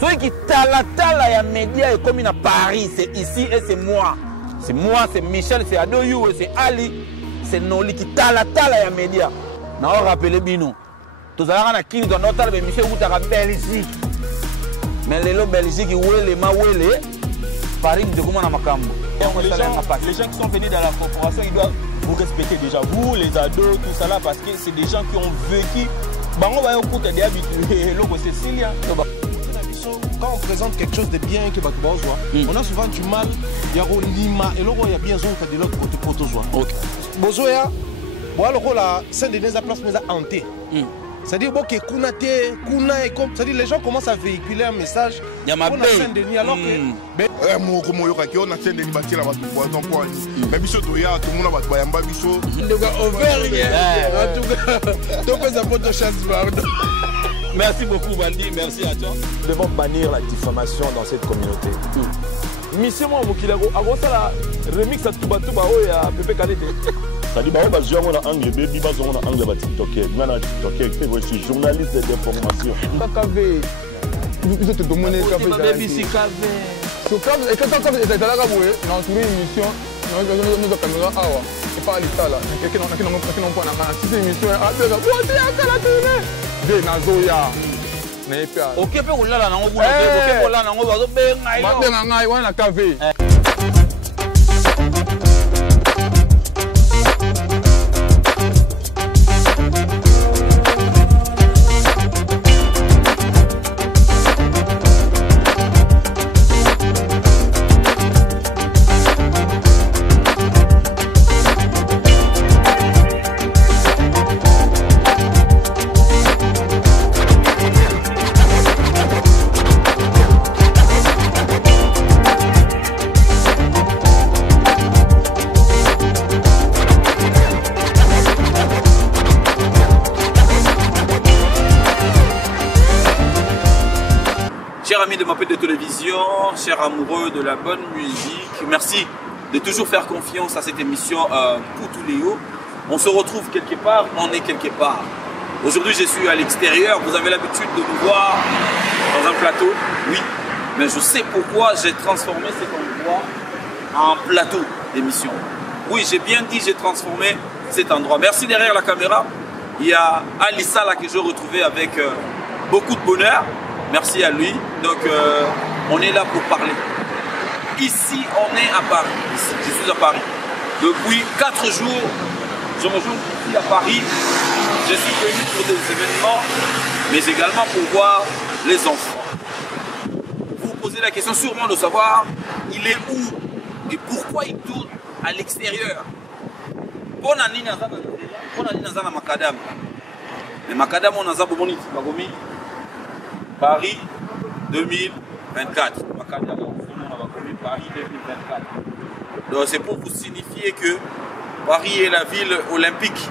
Ceux qui talatala ya média et comme à Paris, c'est ici et c'est moi. C'est moi, c'est Michel, c'est Adoyou, c'est Ali, c'est Noli qui talatala ya média. Na on rappelle bino. Tous allons na kini dans notre émission où ta Belgique. Mais les Belgique wele ma wele Paris de comment na makambo. Les gens qui sont venus dans la corporation, ils doivent vous respecter déjà, vous les ados, tout ça là, parce que c'est des gens qui ont vécu. On va écouter des habitués, quand on présente quelque chose de bien que on a souvent du mal, il y a Lima et il y a bien de l'autre côté pour tout ça. Bozoya, la Saint-Denis a place mais a hanté. C'est-à-dire que Kuna et comme c'est-à-dire les gens commencent à véhiculer un message. Il y a ma Saint-Denis alors que moi comme yo on a Saint-Denis bâtir la poison quoi. Mais biso to ya tout le monde va bayamba biso. Donc Auvergne. En tout cas, donc ça peut te chance pardon. Merci beaucoup Valdi, merci à toi. Nous devons bannir la diffamation dans cette communauté. Mission moi Mokilago, avant ça la remix à Touba ya Pepe Kalete. C'est-à-dire que je suis en anglais, je suis en anglais, je suis journaliste d'information. Vous êtes dominé BBC KV. So comme et quand ça est là dans une émission, nous caméra awa. Et pas l'État là, quelqu'un non pas na si c'est émission a deux à de nazoya. OK pe olala nango kuna pe olala nango bazo benga ilo. Mabenga ngai wana KV. Chers amis de ma de télévision, chers amoureux de la bonne musique, merci de toujours faire confiance à cette émission pour tous les hauts. On se retrouve quelque part, on est quelque part. Aujourd'hui, je suis à l'extérieur. Vous avez l'habitude de me voir dans un plateau, oui. Mais je sais pourquoi j'ai transformé cet endroit en plateau d'émission. Oui, j'ai bien dit, j'ai transformé cet endroit. Merci derrière la caméra. Il y a Alissa là que je retrouvais avec beaucoup de bonheur. Merci à lui. Donc, on est là pour parler. Ici, on est à Paris. Ici, je suis à Paris. Depuis 4 jours, je me trouve ici à Paris. Je suis venu pour des événements, mais également pour voir les enfants. Vous vous posez la question sûrement de savoir, il est où et pourquoi il tourne à l'extérieur. Pour Nani Nazana Macadam. Mais Macadam, on a Zabomoni, Paris 2024. Paris 2024. Donc c'est pour vous signifier que Paris est la ville olympique.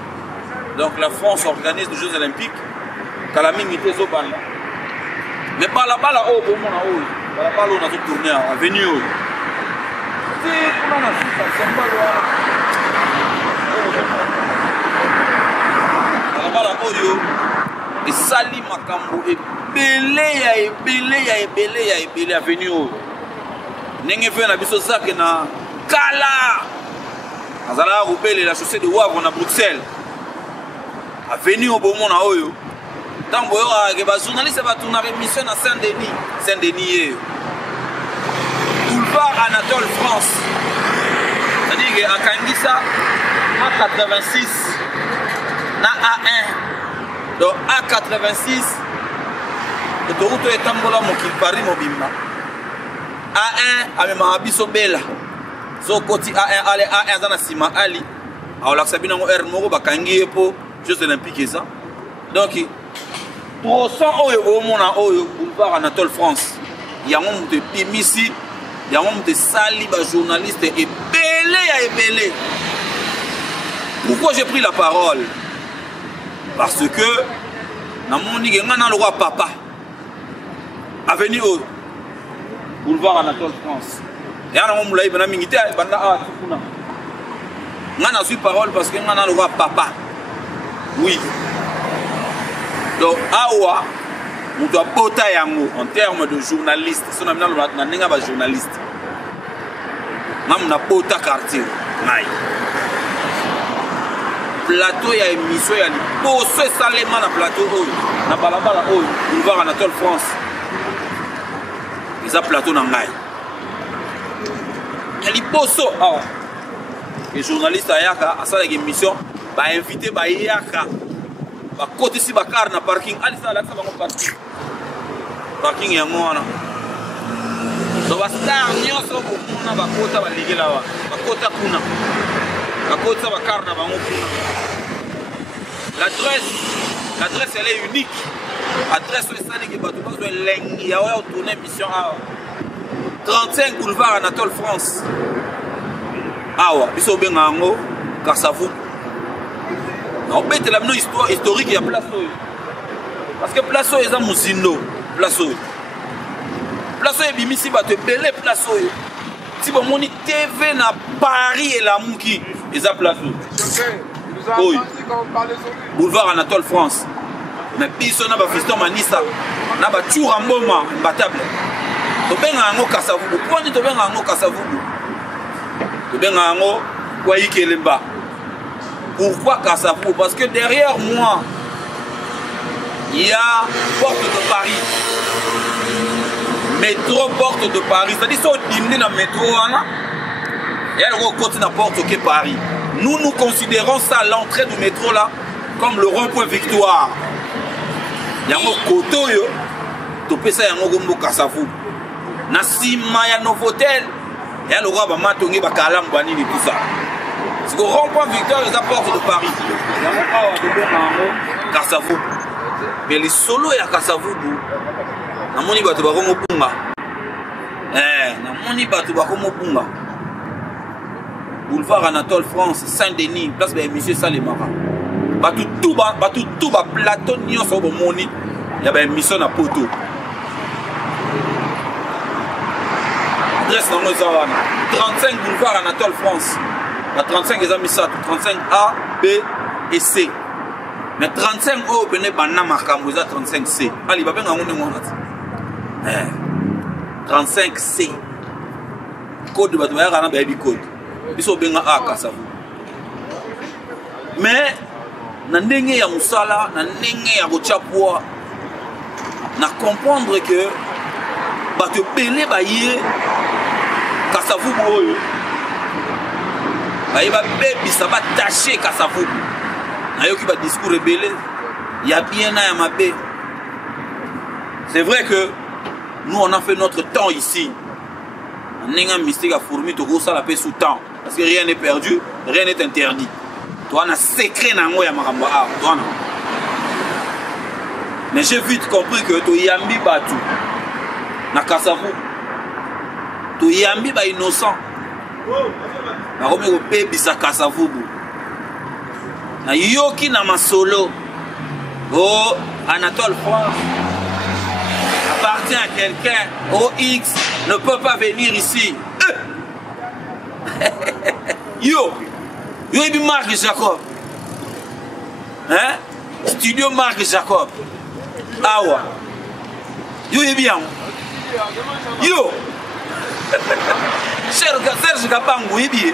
Donc la France organise les Jeux olympiques. Mais par là-bas, là-haut, par là-bas, on a tout tourné à venir. Par là-bas, là-haut, et Sali Makambo et belé à venir. N'engé fait un abisso ça que na Kala. Azala Roubel et la chaussée de Wavre à Bruxelles. À venir au bon monde à Oyo. Tant que les journalistes vont tourner une mission à Saint-Denis. Saint-Denis. Boulevard Anatole France. C'est-à-dire qu'à Kangissa, A86, na A1. Donc A86, l'autoroute est Tambola Mokilpari Mobimba. A1, avec ma abisso bella. So côté A1, allez A1 dans la Sima Ali. Alors là, ça vient en Hermoro, Bakangi pour Jeux Olympiques et ça. Donc, 300 au monde au boulevard Anatole France. Il y a un nombre de Pimisi, il y a un nombre de sali, journalistes et belé. Pourquoi j'ai pris la parole? Parce que, dans mon niveau, on a le roi papa. Avenue au boulevard Anatole France. Et on a un moulay, on a milité, on a su parole parce que on a le roi papa. Oui. Donc, Awa, on doit bota yango en termes de journaliste. Si on a un journaliste, on a bota quartier. Plateau ya émission ya liboso esalema na plateau oyo na balabala oyo boulevard Anatole France eza plateau na ngai ya liboso awa ke journaliste ayaka asalaka émission bainvité bayaka bakotisi bakar na parking alisa alakisa bango parking yango wana so bastar nyonso bomona bakota baligela awa bakota kuna bakotisa bakar na bango kuna. L'adresse elle est unique. L'adresse est ça qui va tout passer il y a tourné mission à 35 boulevard Anatole France. Ah ouais, biso bengango Kasavu. On bête la histoire historique il y a place parce que place est à Mouzindo, place est bimisi ba te belé place si bon moni TV na Paris et la Mouki ils a place oui. Boulevard Anatole France. Mais biso na ba fiston manisa na ba tchoura mboma batable. To benga ngo Kasavubu. Poni to benga ngo Kasavubu. To benga ngo Waikelemba. Pourquoi Kasavubu? Parce que derrière moi il y a Porte de Paris. Métro Porte de Paris. C'est-à-dire so dimné na métro wana. Et elle côté na Porte de Paris. Nous considérons ça, l'entrée du métro là, comme le rond-point Victoire. Il y a un koto yo, to pesa ya ngombo Kasavu. Na sima ya Novotel, il y a le roi ba matongi ba kalam banini tout ça. C'est le rond-point Victoire les Porte de Paris. Il y a un awa de benga Kasavu. Mais les solos ya Kasavu na moni batu ba komo bunga. Na moni batu ba komo bunga. Boulevard Anatole France, Saint-Denis, place de M. Salemara. Tout plateau n'y a pas de moni. Il y a une mission à Poto. Adresse dans nos zones. 35 boulevard Anatole France. 35 les amis ça, 35A, B et C. Mais 35 O, venez banana marcamouza 35C. Allez, va bien en on 35C. Code de Batouaya, on a baby code. Biso benga a Kasavu. Mais na ndenge ya musala na ndenge ya bochapwa na comprendre que bato belé baye Kasavu boyo baye ba bebi ça va tacher Kasavu na yoki ba discours rebelle ya bien na ya mabe. C'est vrai que nous on a fait notre temps ici. Nenga mystique a fourmi to go sala pe sous temps. Parce que rien n'est perdu, rien n'est interdit. Toi, on a secret dans moi, toi, mais j'ai vite compris que tu yambi batu. Na Kasavu. Tu yambi ba innocent. Na romi ko baby sa Kasavu. Na yoki na masolo. Oh, Anatole France appartient à quelqu'un. OX ne peut pas venir ici. Yo et Marc Jacob. Hein? Studio Marc Jacob. Awa. Yo et bien. Yo. Serge Kabango et bien.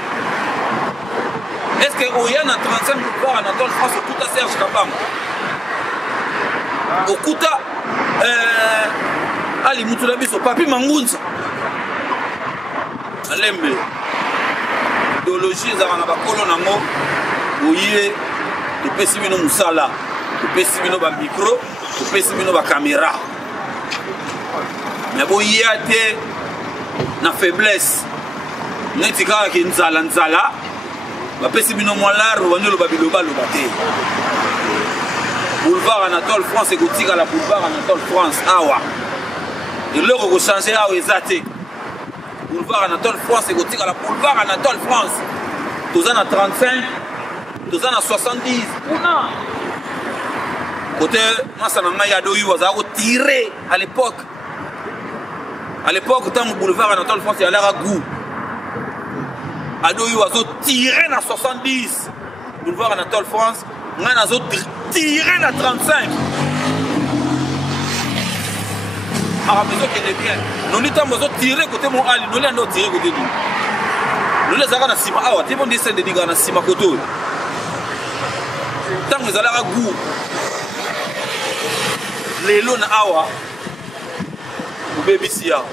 Est-ce que Oyana 35 boulevard Anatole France au Kuta Serge Kabango? Au Kuta Ali Moutounabiso, Papi Mangounza. Alembe. Idéologie ezalaka na bakolo nango oye topesi bino musala topesi bino ba micro topesi bino ba caméra mais boya te na faiblesse neti kaka ke nzala bapesi bino mwalaro bandelo babiloba loba te. Boulevard Anatole France ekotika la boulevard Anatole France awa eloko kochange awa eza te. Boulevard Anatole France et Gothique à la boulevard Anatole France. Tous en à 35, tous en à 70. Côté, moi, ça n'a pas tiré à l'époque. À l'époque, quand le boulevard Anatole France, il y a l'air à goût. Ado Yuazo tiré à 70. Boulevard Anatole France, on a tiré à 35. makambo ezokende bien noni ntango ozotire kote mo ali noli ande otire kote nini noli ezalaka na nsima awa te bondi esende ningaka na nsima kote oyo ntango ezalaka gu lelo na awa obebisi awa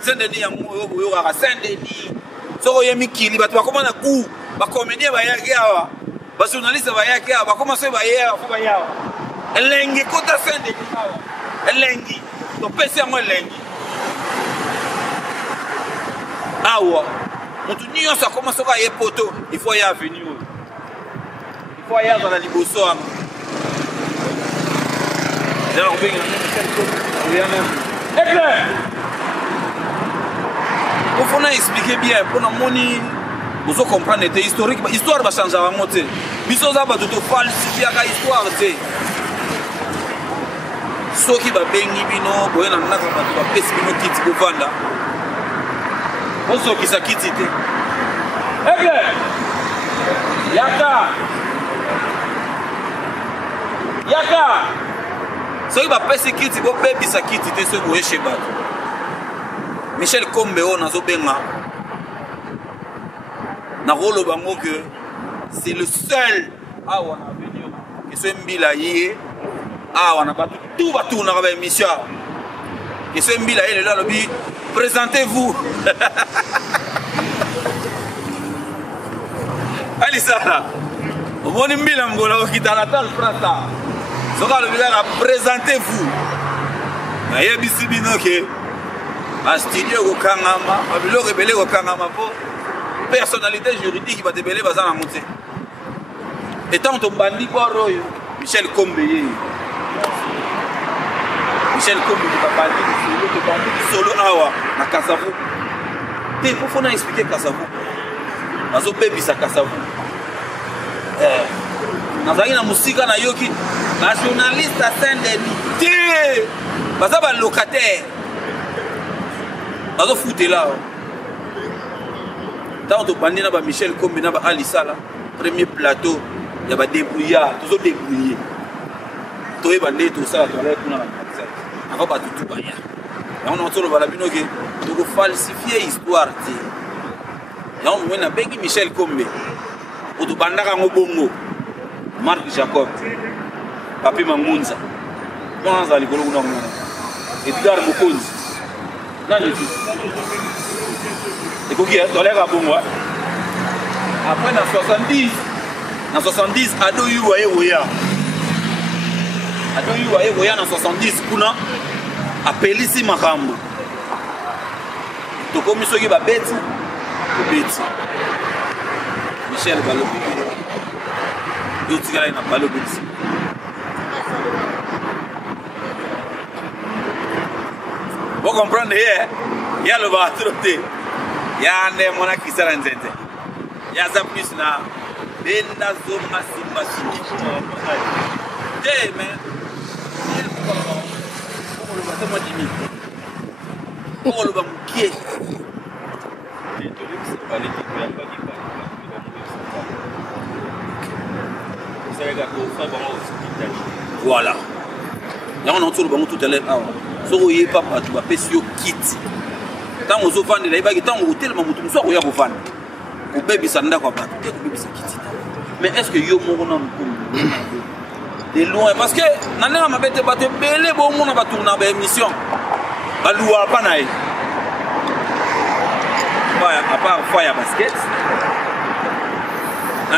Saint-Denis yango oyokaka Saint-Denis soki oye mikili bato bakoma na gu bacomédien bayaki awa bajournaliste bayaki awa bakoma soki baye awa fo baye awa elengi kota Saint-Denis awa elengi topesi yango elengi awa motu nyonso akoma soki aye poto il faut aye avenue oyo il faut aye azala liboso yango ezala kobenga éclair il faut expliquer bien pour nous moni vous comprendre te historique histoire va changer à monter biso za ba to falsifier ka histoire te soki ba bengi bino boyena naka ba to pesi bino kiti ko vanda oso ki sa kiti te ege yaka soki ba pesi kiti bo bebi sa kiti te so boye sheba Michel Kombe on a zobenga na rolo bango que c'est le seul ah on a venu que ce mbila yé ah on a pas tout va tourner avec émission que ce mbila yé là lobi présentez-vous allez ça au bon mbila ngola qui dans la table frata soka lobi là présentez-vous na yebisi bino que a studio ko kangama abilo rebele ko kangama po personnalité juridique va te belé bazana monter et tant ton bandi boroyo Michel Kombe va parler de solo awa na Kasavu te faut na expliquer Kasavu azo baby sa Kasavu nazali na musika na yoki na journaliste à Saint-Denis te baza ba locataire azo fouté là tant to bandi na ba Michel Kombe na ba Ali Sala premier plateau ya ba débrouillard toujours débrouillé to e bande to ça to là kuna na va ba tout ba ya on entend le balabino que to falsifier histoire ti ya on mena bengi Michel Kombe o to banda ka ngobongo Marc Jacob Papi Mangunza mwanza likolo kuna ngona Edgar Mokonzi nani tu et qui dans les rabons après dans 70 ado yu waye woya na 70 kuna apelisi makambo to komi soki ba beti Michel Balobi yo tigala na Balobi vous comprenez il y a le bateau il y a des mona qui sont en tête il y a ça plus là benda zoma simba sini eh mais on le bateau moi dimi on le va moukier voilà là on entend le banc tout à l'heure so ye papa tu vas pesi yo kit tant ozo vendre là ibaki tant hôtel ma mutu so ya ko vendre ko bebi sanda ko ba te ko bebi sa kit mais est-ce que yo mo na de loin parce que nana ma bete ba te belé bo mo na ba tourner ba émission ba luwa pa na e ouais à part fois ya basket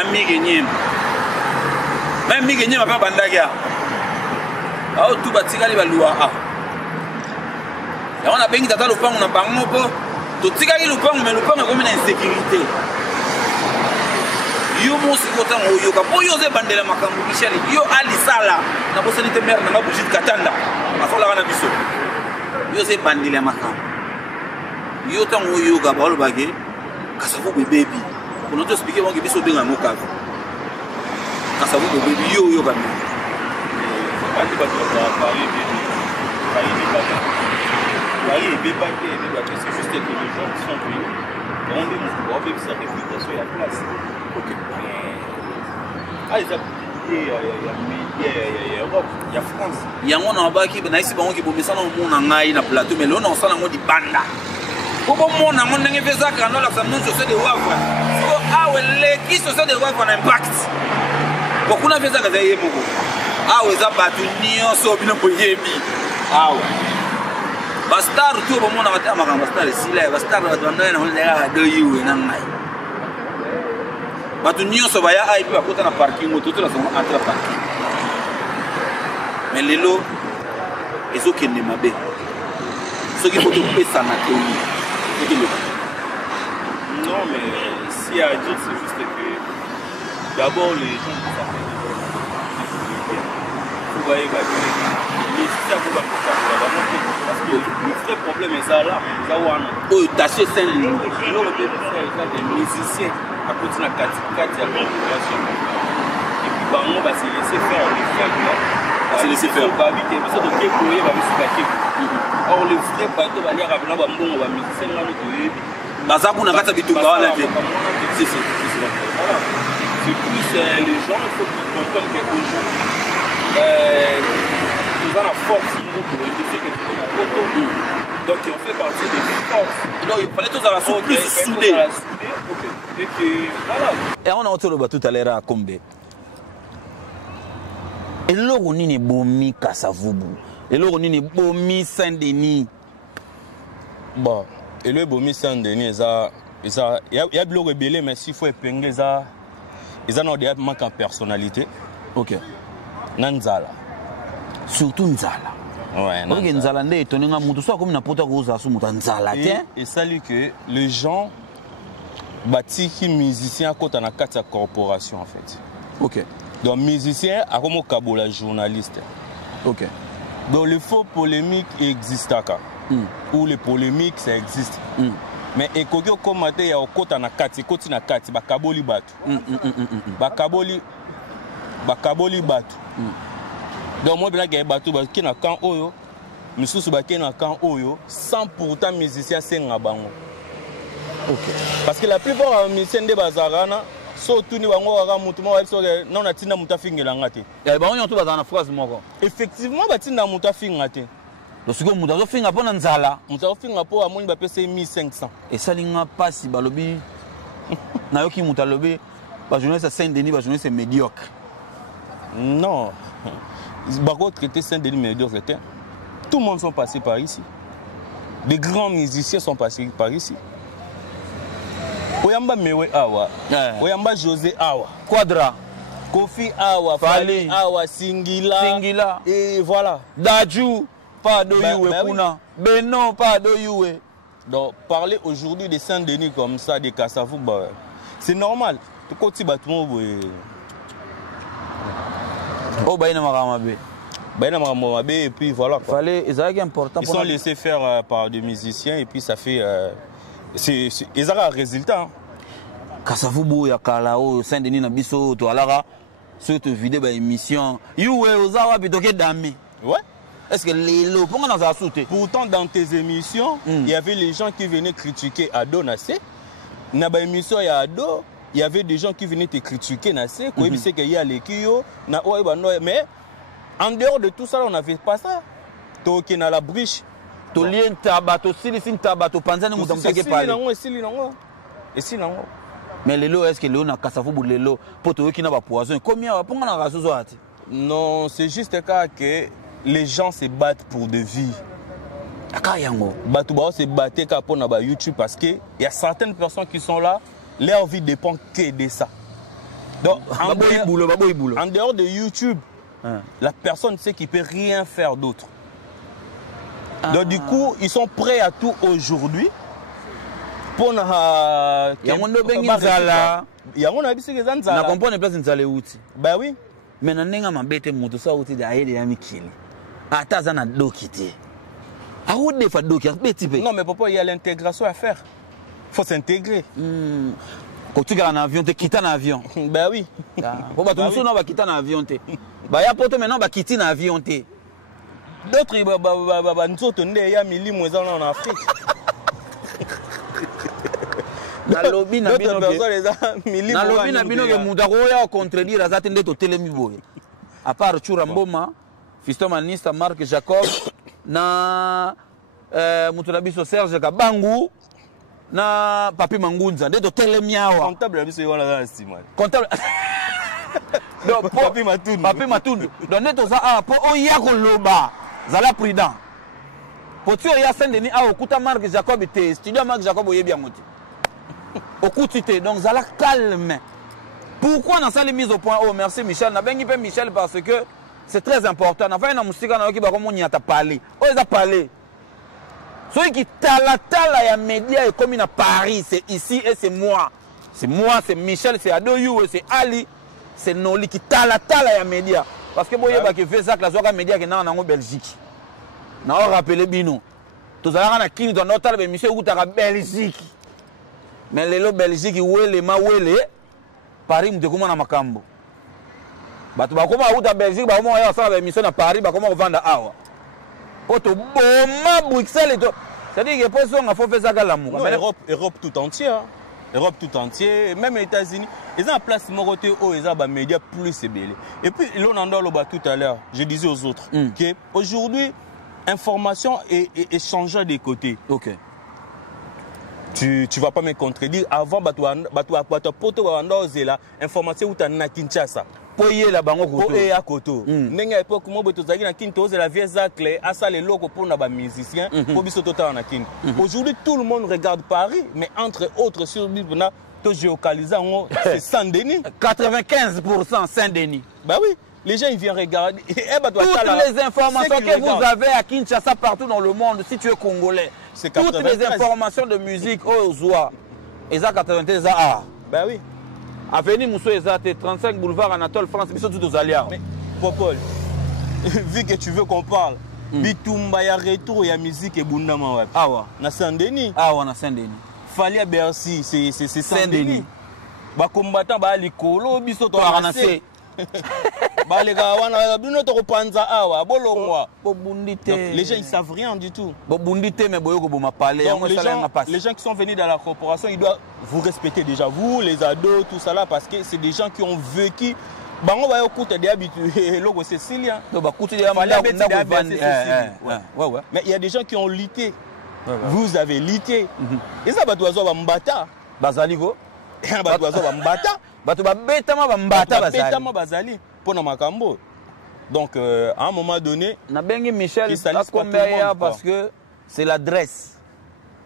ami gagné même mi gagné ma banda ya ah tout ba tikali ba luwa ah on a bengi tata lupango na bango po to tikaki lupango mais lupango comme une insécurité yo mo sikota ngoyo ka po yo ze bandela makambo Michel yo Ali Sala na bosani te mer na Brigitte Katanda afola wana biso yo ze bandela makambo yo tango yo ga ba lobage Kasavu baby on a expliqué bon que biso benga moka Kasavu baby yo ga mi ati ba to parler c'est juste que les gens qui sont venus rendez-vous pour avoir sa réputation et la place. Ok. Ah, ils ont ya France. Yango na baki na isi bango ki bomisa na mona ngai na plateau mais lona osala ngo di banda. Pour mona ngo ndenge feza kana la famille sociale de wafwa. So awe le ki sociale de wafwa na impact. Bokuna feza ka zaye moko. Awe za batu nyonso bino boyebi. Awe. Bastar tu bomona kata makamba star sila bastar batu ndana na ndega do yiwe na ngai. Batu nyonso baya ai pe bakota na parking moto to la songo entre parking. Mais lelo ezokende mabe. Ce qu'il faut te ça na théorie. Non, mais si à dire, c'est juste que d'abord les gens qui s'appellent vous voyez, mais si ça vous va parce que le vrai problème est ça là, ça ou oh, tâchez ça les des musiciens à côté de la 4 à population. Et puis bah on va se laisser faire, on les fait. Se laisser faire. Or le vrai bateau va aller à la bambon, on va mixer dans le pays. Bazaku na kata bitu ba la te. C'est plus les gens, il faut qu'ils comprennent quelque chose. Ils ont la force pour réaliser quelque chose. Donc on fait partie des forces. Donc il fallait tous à la soupe plus soudés. Et que voilà. Et on a entendu le bateau tout à l'heure à Kombe. Et là on est bomi Kasavubu. Et là on est bomi Saint-Denis. Bon, et le bomi Saint-Denis il y a bloc rebelle mais s'il faut épingler ça ils ont des manque en personnalité. OK. Nanzala. Surtout Nzala. Ouais, OK Nzala ndé toninga mutu so comme na pota ko za su mutu Nzala tiens. Et ça lui que les gens bâti qui musicien à côté na kata corporation en fait. OK. Donc musicien a comme kabola journaliste. OK. Donc le faux polémique existe à ou les polémiques ça existe. Mais ekokyo komate ya okota na kati koti na kati bakaboli batu. Bakaboli batu. Donc moi bila ga batu ba ki na kan oyo misusu ba ki na kan oyo sans pourtant musicien senga bango. OK. Parce que la plupart des musiciens de bazarana surtout ni bango waka mutu mo wabiso non na tinda muta fingela ngate. Ya bango nyonto bazana phrase moko. Effectivement ba tinda muta fingate. Le second muta zo finga pona Nzala. Muta zo finga po amoni ba pesa 1500. Et ça linga pasi balobi na yoki muta lobi ba journaliste Saint-Denis ba journaliste médiocre. Non. Bako traité Saint-Denis médiocre. Tout le monde sont passés par ici. Des grands musiciens sont passés par ici. Oyamba Mewe Awa, Oyamba José Awa, Quadra, Kofi Awa, Fali Awa, Singila, et voilà. Dadju, pas de Yue Kuna, Beno, pas de Yue. Donc, parler aujourd'hui de Saint-Denis comme ça, de Kassavou, c'est normal. Tout côté bâtiment, oh, Baïna Maramabe. Baïna Maramabe, et puis voilà. Fallait, c'est important. Ils sont laissés faire par des musiciens, et puis ça fait. Ils ont un résultat. Kasavubu ya kalao Saint-Denis na biso to alara so te vider ba émission yuwe ozawa bitoke dami. Ouais. Est-ce que lelo ponga na za souté? Pourtant dans tes émissions, il y avait les gens qui venaient critiquer Ado Nassé. Na ba émission ya Ado, il y avait des gens qui venaient te critiquer Nassé, ko ebise ke ya lekio na oeba no mais en dehors de tout ça, on n'avait pas ça. Toki na la briche. To lien tabato silisin tabato panzani mutamutake pale. Et non. Mais lelo est-ce que lelo na Kasavubu lelo poto yoki na ba poison combien va ponga na rasozo ati? Non, c'est juste cas que les gens se battent pour de vie. Aka yango. Batu ba se battre ka pona ba YouTube parce que il y a certaines personnes qui sont là, leur vie dépend que de ça. Donc en dehors de YouTube, la personne sait qu'il peut rien faire d'autre. Donc du coup, ils sont prêts à tout aujourd'hui pour na yangondo bengi Nzala. Yangondo abisi ke Nzala. Na comprendre place Nzala uti. Bah oui. Mais na nenga mabete mutu sa uti da aide ya mikili. Ata zana dokiti. A où des fois doki beti pe. Non mais papa, il y a l'intégration à faire. Faut s'intégrer. Quand tu gardes un avion, tu quittes un avion. Bah oui. Pour ba tout non ba quitter un avion te. Ba ya poto maintenant ba quitter un avion te. D'autres nous autres on est ya milimo en Afrique. nalobi na bino ke mutu akoya contredire aza te nde totelemi boye à part Chura Mboma Fiston Manista Marc Jacob na mutu na biso Serge Kabangu na Papi Mangunza nde totelemi awa comptable na biso wana na estima comptable donc Papi Matundu donc nde toza awa po oya koloba zala prudent po ti oya Saint-Denis awa okuta Marc Jacob te studio Marc Jacob oyebi yango te okuti te donc zala calme. Pourquoi dans ça les mises au point? Oh merci Michel, na bengi pe Michel parce que c'est très important. Na fa na musika na ki ba comme on y a parlé. Oh ils a parlé. Ceux qui tala ya média et comme à Paris, c'est ici et c'est moi. C'est moi, c'est Michel, c'est Adoyou, c'est Ali, c'est Noli qui tala ya média. Parce que boye ba qui fait ça que la soka média qui na en Belgique. Na on rappeler bino. Tous ala na kini dans notre be Michel ou ta Belgique. Mais les Belgique wele ma wele Paris mtekuma na makambo. Batu bakoma uta Belgique ba mo ya sala émission na Paris ba koma vendre awa. Poto boma Bruxelles to. C'est-à-dire que pour ça on faut faire ça galamu. Europe tout entière. Europe tout entière, même les États-Unis, ils ont en place mon côté où ils ont des médias plus belés. Et puis l'on en a tout à l'heure, je disais aux autres que aujourd'hui information est changée des côtés. OK. Tu vas pas me contredire. Avant, information où tu as na Kinshasa. Poye la bango koto. Poye à koto. Nenga époque mo beto zaki na Kinto la vieille zacle asa les locaux pour na ba musiciens pour biso total na Kin. Aujourd'hui tout le monde regarde Paris mais entre autres sur Bibna to géolocalisé c'est Saint-Denis. 95% Saint-Denis. Bah oui. Les gens ils viennent regarder. Toutes les informations que vous avez à Kinshasa partout dans le monde, si tu es congolais, toutes les informations de musique, oh Zoua, Eza 93 A. Ben oui. Avenue Mousso Ezate, 35 boulevard Anatole France, ils sont tous aux alliés. Mais Popol, vu que tu veux qu'on parle, Bitumba ya retour ya musique et Bundama web. Ah ouais. Na Saint-Denis. Ah ouais, na Saint-Denis. Fallait à Bercy, c'est Saint-Denis. Ba combattant ba likolo biso to ramasser. Les gens ils savent rien du tout. Les gens qui sont venus dans la corporation, ils doivent vous respecter déjà, vous les ados, tout ça là, parce que c'est des gens qui ont vécu. Mais il y a des gens qui ont lutté. Vous avez lutté. Et ça, Bazaligo. Donc à un moment donné, Michel parce que c'est l'adresse.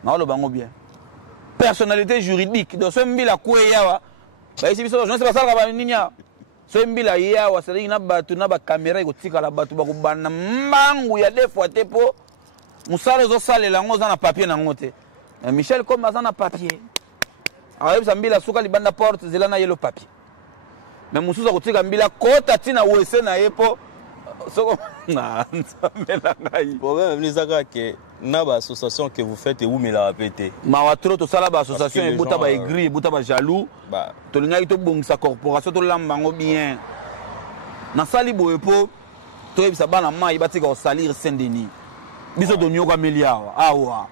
Bien. Personnalité juridique. Donc ce mbila kueyawa. Ba ici biso je ne sais pas ça ba ninya. Ce mbila yawa c'est ina batu na ba caméra ikotika la batu ba ko bana mangu ya des fois te po musala zo salela ngo za na papier na ngote. Michel comme ça na papier. Alors ça mbila suka libanda porte zela na yellow papier. Mais musuza kotika mbila kota tina wese na yepo soko na nzamela ngai. Problème nisaka ke na ba association que vous faites et vous me la répétez. Ma watro to sala ba association et bota ba aigri et bota ba jaloux. Ba to linga to bongisa corporation to lambango bien. Na sali boyepo to yebisa bana mai batika salir Saint-Denis. Biso to nyoka miliawa. Awa.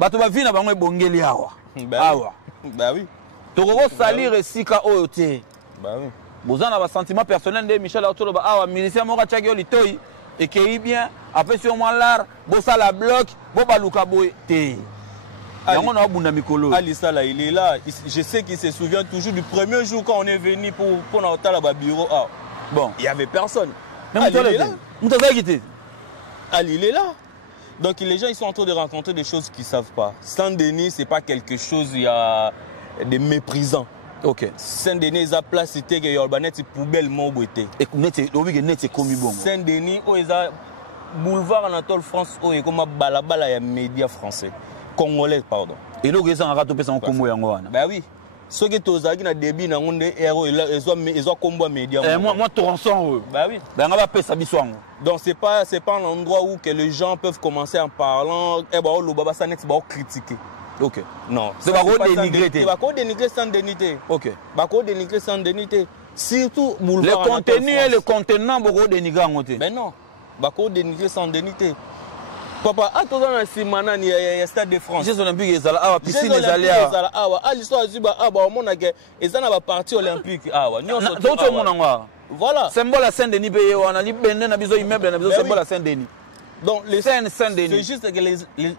Bato ba vina bango ebongeli awa. Awa. Bah oui. Tu vas salir Sika Oyote. Bah oui. Vous avez un sentiment personnel de Michel Arturo. Ah, musicien Mora Tchagio Litoy. Et qui est bien. Après, sur moi, l'art, Bossa la bloc, Boba Luka Boy. Alissa là, il est là. Je sais qu'il se souvient toujours du premier jour quand on est venu pour notre là-bas bureau. Ah. Bon, il n'y avait personne. Ali, il est là. Ali, il est là. Donc les gens ils sont en train de rencontrer des choses qu'ils ne savent pas. Saint-Denis, ce n'est pas quelque chose, il y a des méprisants. Ok. Saint-Denis, ils ont placé que y a une poubelle mobile. Saint-Denis, ils ont boulevard Anatole France, ils ont comme balabala, il y a médias français. Congolais, pardon. Et là, ils ont rattrapé son combo. Ben oui. Ceux qui ont un débit, ils ont combo médias. Moi, tronçon. Ben oui. Donc, ce n'est pas un endroit où que les gens peuvent commencer en parlant. Et bah, le baba ça n'est pas critiquer. Ok. Non. C'est pas dénigrer. C'est pas dénigrer sans dénité. Ok. Pas dénigrer sans dénité. Surtout le contenu et le contenant, beaucoup dénigrer en côté. Mais non. Pas dénigrer sans dénité. Papa, à toi dans la semaine, il y a Stade de France. Jeux olympiques, ils allaient à piscine, ils allaient à l'histoire du on a ils en parti olympique. Voilà. Symbole à Saint-Denis, on a dit Benin, on a besoin d'immeuble, on a besoin symbole à Saint-Denis. Donc les Saint-Denis. C'est juste que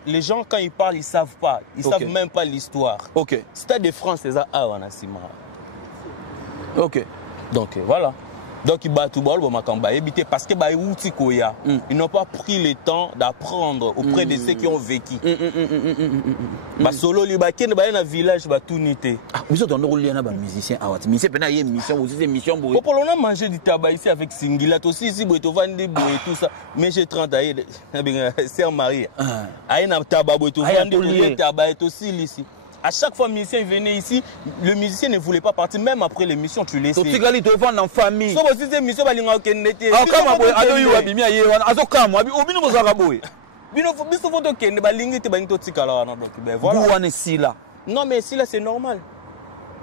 les gens, quand ils parlent, ils ne savent pas. Ils ne savent même pas l'histoire. Ok. Stade de France, c'est ça, on a Simara. Ok. Donc voilà. Donc ils battent tout bol parce que ils n'ont pas pris le temps d'apprendre auprès de ceux qui ont vécu. Solo li bakene ba na village ba tout nité. Ah, vous êtes en rôle là ba musicien ah ouais, musicien pena mission aussi c'est mission boy. Pour on a mangé du tabac ici avec Singila aussi ici boy to vendre boy et tout ça. Mais j'ai 30 ans c'est en Marie. Aïe na tabac boy to vendre boy tabac et aussi ici. À chaque fois, le musicien venait ici, le musicien ne voulait pas partir, même après l'émission, tu laissais. Tu as dit que tu vas en famille. Si tu as l'émission, tu vas en famille. Ah, comment tu as dit que tu vas non, mais si là, c'est normal.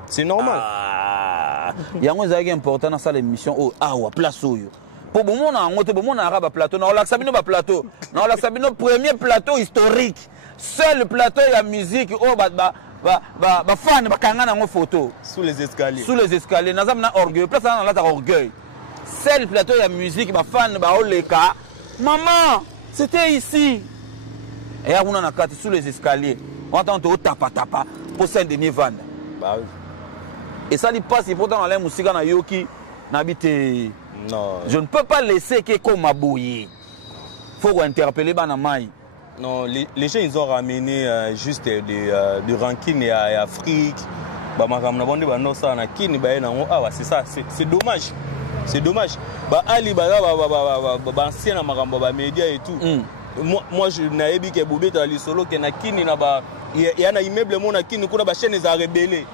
C'est normal. Il y a un important dans cette émission. Ah, ouais, place. Pour le moment, on a un plateau. On a plateau. On a un premier plateau historique. Seul plateau de la musique. Fan bakangana ngo photo sous les escaliers. Sous les escaliers, nazamna orgueil, place na la orgueil. Seul plateau de musique ba fan ba oleka. Maman, c'était ici. Et on a quatre sous les escaliers. On entend tout tapa pour Saint-Denis Vanda. Bah oui. Et ça lui passe pourtant dans la musique na yoki n'habite. Non. Je ne peux pas laisser que comme abouiller. Faut interpeller bana mai. Non, les gens ils ont ramené juste du ranking et Afrique. C'est ça, c'est dommage. C'est dommage. Ali ancien média et tout. Moi je n'avais pas que Boubé dans solo que na kini na ba il y a un immeuble mon na kini kuna ba chaîne les a rebellés.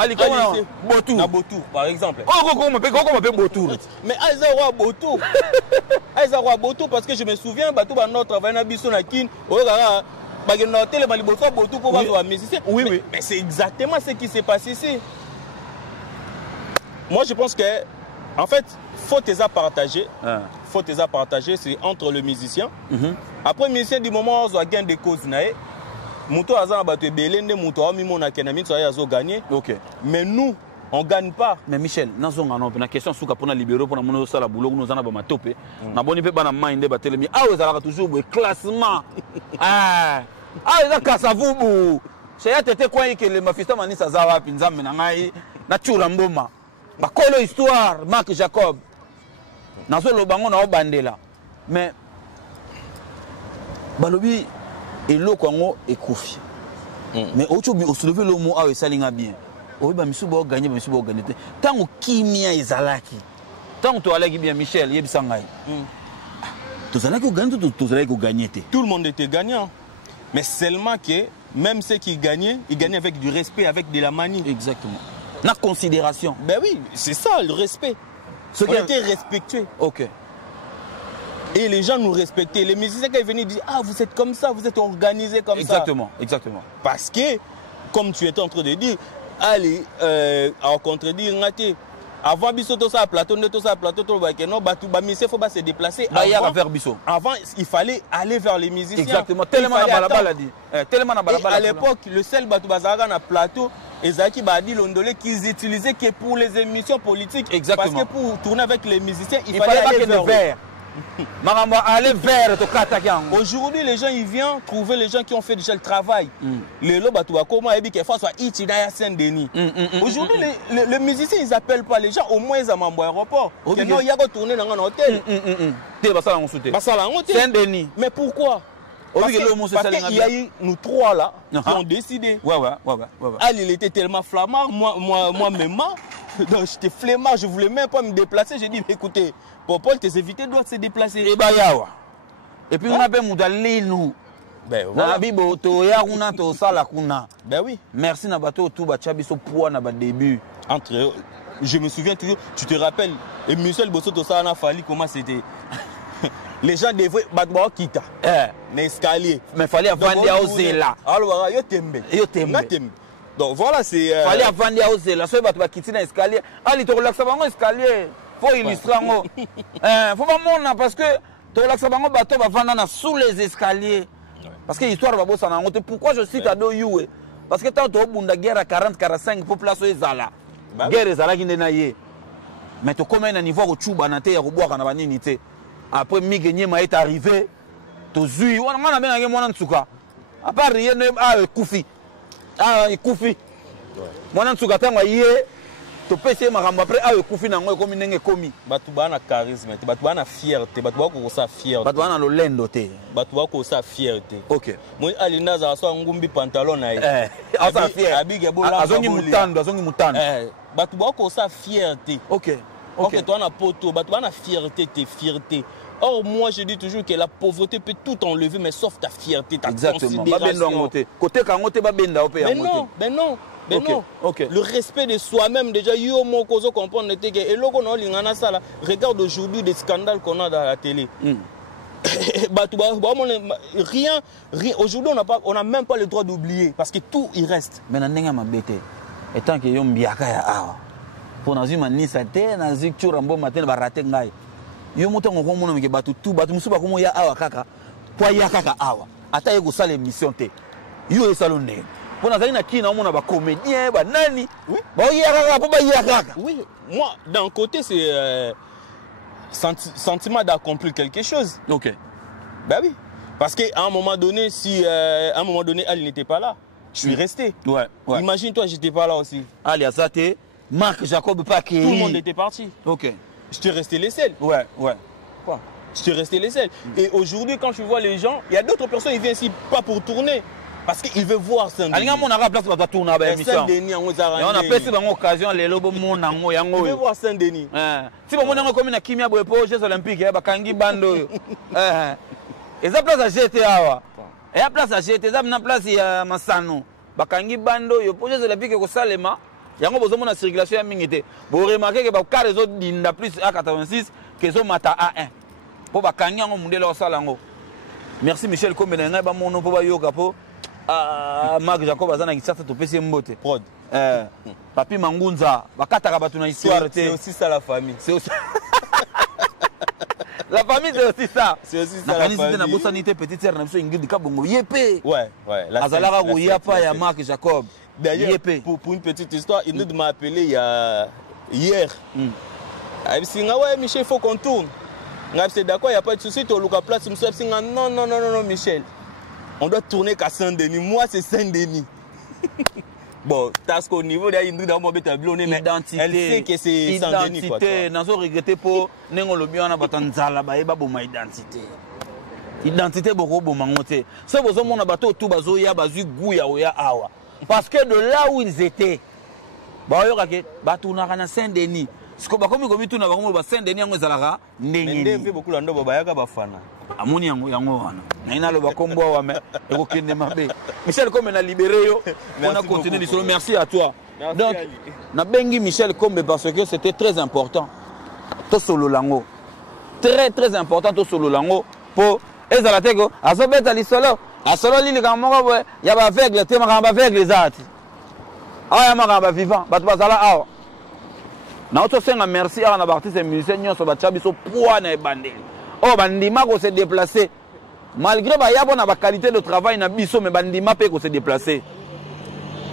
Ali Botour. Na Botour par exemple. Comment m'appelle Botour? Mais Aïza Botour. Aïza Botour parce que je me souviens bateau ba notre travail na biso na kini oga ba na hôtel ba liboso Botour pour voir musicien. Oui. Mais c'est exactement ce qui s'est passé ici. Moi je pense que en fait faut tes à partager. Faut tes à partager c'est entre le musicien. Après le musicien du moment où on a gain de cause nae Mouto azana bato belende mouto ami mona kenami so ya zo gagner. OK. Mais nous on gagne pas. Mais Michel, nazo ngano na question suka pona libéro pona mono sala boulot nous zana ba matope. Na boni pe bana mind ba telemi. Ah ozala toujours bo classement. Eza kasa vubu. Cheya tete kwa yike le mafista manisa za wapi nzambe na ngai na chura mboma. Ba kolo histoire Marc Jacob. Nazo lo bango na obandela. Mais balobi et l'eau qu'on est confié. Mais aujourd'hui, on se lève le mot à Salinga bien. Oui, bah, monsieur Bo gagné, monsieur Bo gagné. Tant que Kimia est Zalaki, tant que tu as bien Michel, Yeb Sangay. Tout ça, tu gagnes, tout ça, tu gagnes. Tout le monde était gagnant. Mais seulement que même ceux qui gagnaient, ils gagnaient avec du respect, avec de la manie. Exactement. La considération. Ben oui, c'est ça le respect. Ceux qui étaient respectueux. OK. Et les gens nous respectaient. Les musiciens, quand ils venaient, ils disaient ah, vous êtes comme ça, vous êtes organisés comme ça. Exactement. Parce que, comme tu étais en train de dire, allez, à contredire, avant, se déplacer. Avant, il fallait aller vers les musiciens. Exactement. Tellement à dit. À l'époque, le seul plateau, Ezaki Badi Londolé qu'ils utilisaient que pour les émissions politiques. Exactement. Parce que pour tourner avec les musiciens, il fallait aller vers Aujourd'hui, les gens ils viennent trouver les gens qui ont fait déjà le travail. Les Aujourd'hui, les musiciens ils appellent pas les gens, au moins ils ont un aéroport. Il y a retourné dans un hôtel. Mais pourquoi? Parce qu'il y a eu nous trois là qui ont décidé. Ali il était tellement flammard, moi-même. Donc j'étais flemmard, je voulais même pas me déplacer. J'ai dit écoutez, Popol, tes invités doivent se déplacer. Et puis on a fait nous. Ben oui. Merci Nabato tout bachabiso poids na début. Entre je me souviens toujours, tu te rappelles, et Michel Bossoto ça a fallu comment c'était. Les gens devaient battre kita. L'escalier. Mais fallait vendre à Ozela. Alors yo tembe. Donc voilà c'est fallait vendre à Ozela, so battu ba kitina escalier. Ali to relaxa bango escalier. Faut illustrer ngo. Faut pas mona parce que tolakisa bango bato bavanda sous les escaliers. Parce que l'histoire va bosser en honte. Pourquoi je cite Ado Youé? Parce que tant que tu as guerre à 40-45 pour placer Zala. Guerre Zala qui n'est pas. Mais tu as un niveau où tu as été à boire en abaninité. Après, Miguel est arrivé. Tu as vu, on a bien un moment en tout cas. À part rien, Koufi. Ah, Koufi. Mon en tout cas, tu as tu peux essayer de après Koufi n'a pas été commis. Tu as un charisme, tu as une fierté, tu as une fierté. Tu as un lendoté. Tu as une fierté. Ok. Moi, Alina, ça a un pantalon. Asa fierté. Azongi mutando. Tu as une fierté. Ok. Ok. Tu as une poto, tu as une fierté, tes fiertés. Or, moi, je dis toujours que la pauvreté peut tout enlever, mais sauf ta fierté, ta considération. Côté Kangote, mais non, mais non. Mais okay, non, okay. Le respect de soi-même, déjà, regarde aujourd'hui des scandales qu'on a dans la télé. Rien, aujourd'hui, on n'a même pas le droit d'oublier, parce que tout, il reste. Mais et tant que yom biaka ya awa pour nazi manisa te nazi churambo matin barate ngai yo muto ngoko mona mike batu tu batu musuba komo ya awa kaka kwa ya kaka awa ata yego sala émission te yo esalone pour nazi na kina mona ba comédien ba nani oui ba ya kaka po ba ya kaka oui moi d'un côté c'est sentiment d'accomplir quelque chose. OK. Ben oui, parce qu'à un moment donné si à un moment donné elle n'était pas là. Je suis resté. Ouais. Imagine-toi, j'étais pas là aussi. Ali Azate, Marc Jacob Paquet. Tout le monde était parti. OK. Je t'ai resté les seuls. Ouais. Quoi? Je t'ai resté les seuls. Et aujourd'hui, quand je vois les gens, il y a d'autres personnes qui viennent ici pas pour tourner. Parce qu'ils veulent voir Saint-Denis. On a place pour tourner à l'émission. Saint-Denis, on a passé dans l'occasion, les lobos monango yango. Ils veulent voir Saint-Denis. Si vous avez comme une Kimia pour les Jeux Olympiques, Bakangi Bando. Et ça place à GTA. Et à place à GT, ça na place ya Masano. Bakangi bando yo projet olympique ko salema. Yango bozo mona circulation ya mingité. Bo remarquer que ba car les autres dinda plus A86 que zo mata A1. Po bakangi yango mundele o salango. Merci Michel Kombe na ngai ba mono po ba yoka po. Marc Jacob azana kisasa to pese mbote. Prod. Papi Mangunza bakataka batu na histoire te. C'est aussi ça la famille. C'est aussi la famille c'est aussi ça. C'est aussi ça la famille. C'était na bosanité petite sœur na biso Ingrid Kabongo yepé. Ouais. Azalaka ko yapa ya Marc Jacob. D'ailleurs pour une petite histoire, Ingrid m'a appelé hier. Il dit ouais Michel, il faut qu'on tourne. C'est d'accord, il n'y a pas de souci, tu as la place, non Michel. On doit tourner qu'à Saint-Denis. Moi c'est Saint-Denis. Bon, parce qu'au niveau de l'Indri, elle sait que c'est Saint-Denis. Identité, nous avons regretté pour nous le batanzala ba boma identité. Identité beaucoup bomangote. C'est pour ça mon bateau tout bazo ya bazu guya oya awa. Parce que de là où ils étaient, ba yo kake batu na kana Saint-Denis. Ce que ba komi tout na ba Saint-Denis ngo zalaka ndenge. Ndenge beaucoup la ndo baba yaka bafana. Amoni yango wana. Naina lo bakombo wa me ekokende mabe. Michel Kombe na libéré yo. On a continué l'histoire. Merci à toi. Merci. Donc na bengi Michel Kombe parce que c'était très important. To solo lango. Très important to solo lango pour ezalateko azobeta lisolo. Asolo lili kamoko boy ya ba aveugle te makamba aveugle zati. Aya makamba vivant batu bazala awa. Na auto senga merci à na artiste musicien nyonso ba chabiso poa na ebandeli. Oh bandima ko se déplacer. Malgré bayabo na ba qualité de travail na biso mais bandima pe ko se déplacer.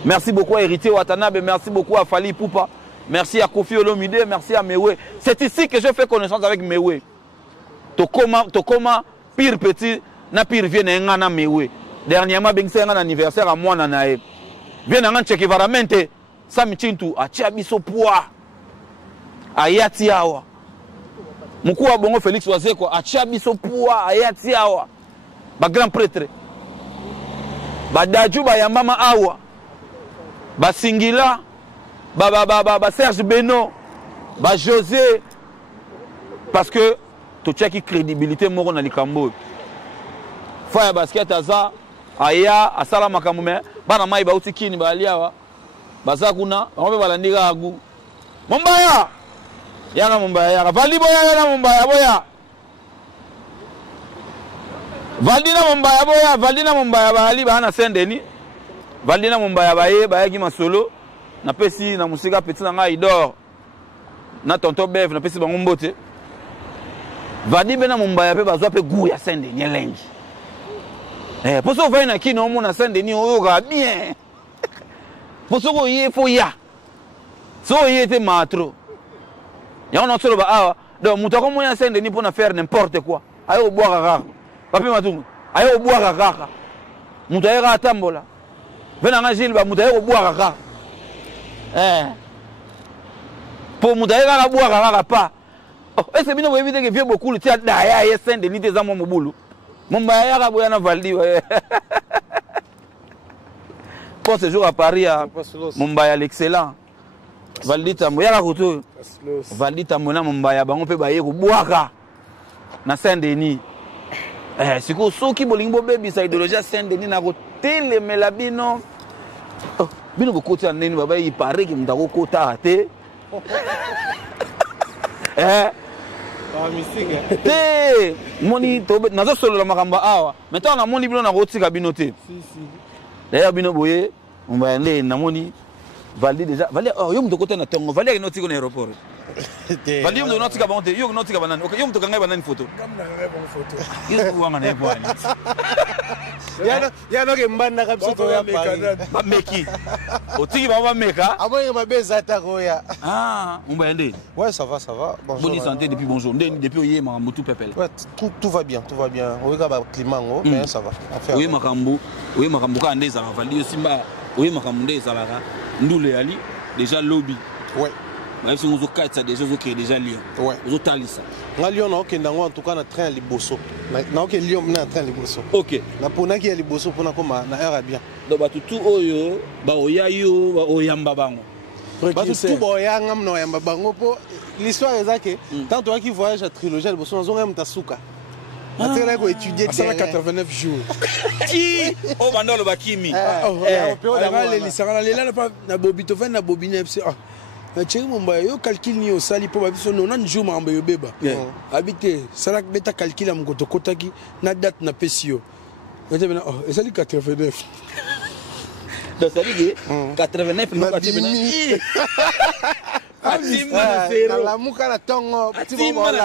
Merci beaucoup à Héritier Watanabe, merci beaucoup à Fali Poupa, merci à Kofi Olomide, merci à Mewe. C'est ici que je fais connaissance avec Mewe. Tokoma pire petit na pire vient na Mewe. Dernièrement bengse un anniversaire à moi na nae. Vient na cheki varamente Sami Chintu a chabiso poa. Ayati awa. Mkuu wa Bongo Félix Wazeko a chabiso poa ayati awa. Ba grand prêtre. Ba daju ba ya mama awa. Ba Singila, ba Serge Beno, ba José, parce que tu check crédibilité moro na likambo. Faya basket aza, aya asala makamume, bana mai ba utikini ba aliawa. Bazakuna, ngombe balandika agu. Mumbaya. Yana Mumbaya, Valdi boya yana Mumbaya boya. Valdina Mumbaya ba ali ba na Saint-Denis. Valdina Mumbaya baye ki masolo na pesi na musika petit na ngai idor na tonton Bev na pesi bango mbote Vadi bena Mumbaya pe bazwa pe goût ya Saint-Denis elengi. Pour ça va na kino mona Saint-Denis oyo ga bien. Pour ça ko yé fo ya. So yé te matro. Ya on solo ba awa. Donc mutako mona Saint-Denis pour na faire n'importe quoi. Ayo boire kaka. Papi matungu. Ayo boire kaka. Mutaye ga tambola. Vena nga Gilles ba mutaye boire kaka. Pour mutaye ga boire kaka pas. Oh, est-ce que bino boyebi te que vieux beaucoup le tia daya ya Saint-Denis te za mo mobulu. Mumbaya ya ka boya na Valdi. Pour ce jour à Paris, Mumbaya l'excellent. Valdi tambo ya ka kutu. Valdi tambo na Mumbaya bango pe baye ko boaka na Saint-Denis. Siko soki bolingo baby sa idéologie Saint-Denis na ko telemela bino. Oh, bino ko kota neni baba il paraît que mutako kota te. Moni tobe nazo solo la makamba awa. Maintenant na moni bino na rotika bino te. D'ailleurs bino boye on va aller na moni Valdi déjà. Valdi oh yo mutoko te na tongo. Valdi ke notiko na aéroport. Valdi yo notika ba onte yo notika banani. OK yo mutoka ngai banani photo. Gamna ngai ba photo. Yo kuanga na ebwani. Ya no ke mbanda kabisa to ya Paris. Ba meki. Otiki ba meka. Abo ma beza ta koya. Ah, on va aller. Ouais, ça va, ça va. Bonjour. Bonne santé depuis bonjour. Depuis hier ma mutu pepel. Ouais, tout va bien, tout va bien. On regarde le climat mais ça va. Oui makambo ka ndeza la Valdi simba. Oui makambo ndeza la ndule ali déjà lobby. Ouais. Même si nous avons déjà déjà Lyon. Ouais. Nous avons ça. Na Lyon na okenda en tout cas na train liboso. Na ok Lyon na train liboso. OK. Na pona ki ya liboso pona koma na heure bien. Donc ba tout oyo ba oya yo ba oyamba bango. Ba tout ba oya ngam na oyamba bango po l'histoire est que tant toi qui voyage à trilogie liboso nous on mtasuka. Atela ko étudier ça 89 jours. Oh bandolo bakimi. Le lisanga lela na bobito na bobine FC. Chéri Mumbaya yo calcul ni osali po babiso 90 jours mamba yo beba. Habité sala beta calcul am goto kotaki na date na pesio. Nete bena oh esali 89. Donc ça dit 89 no ka tibena. La muka na tongo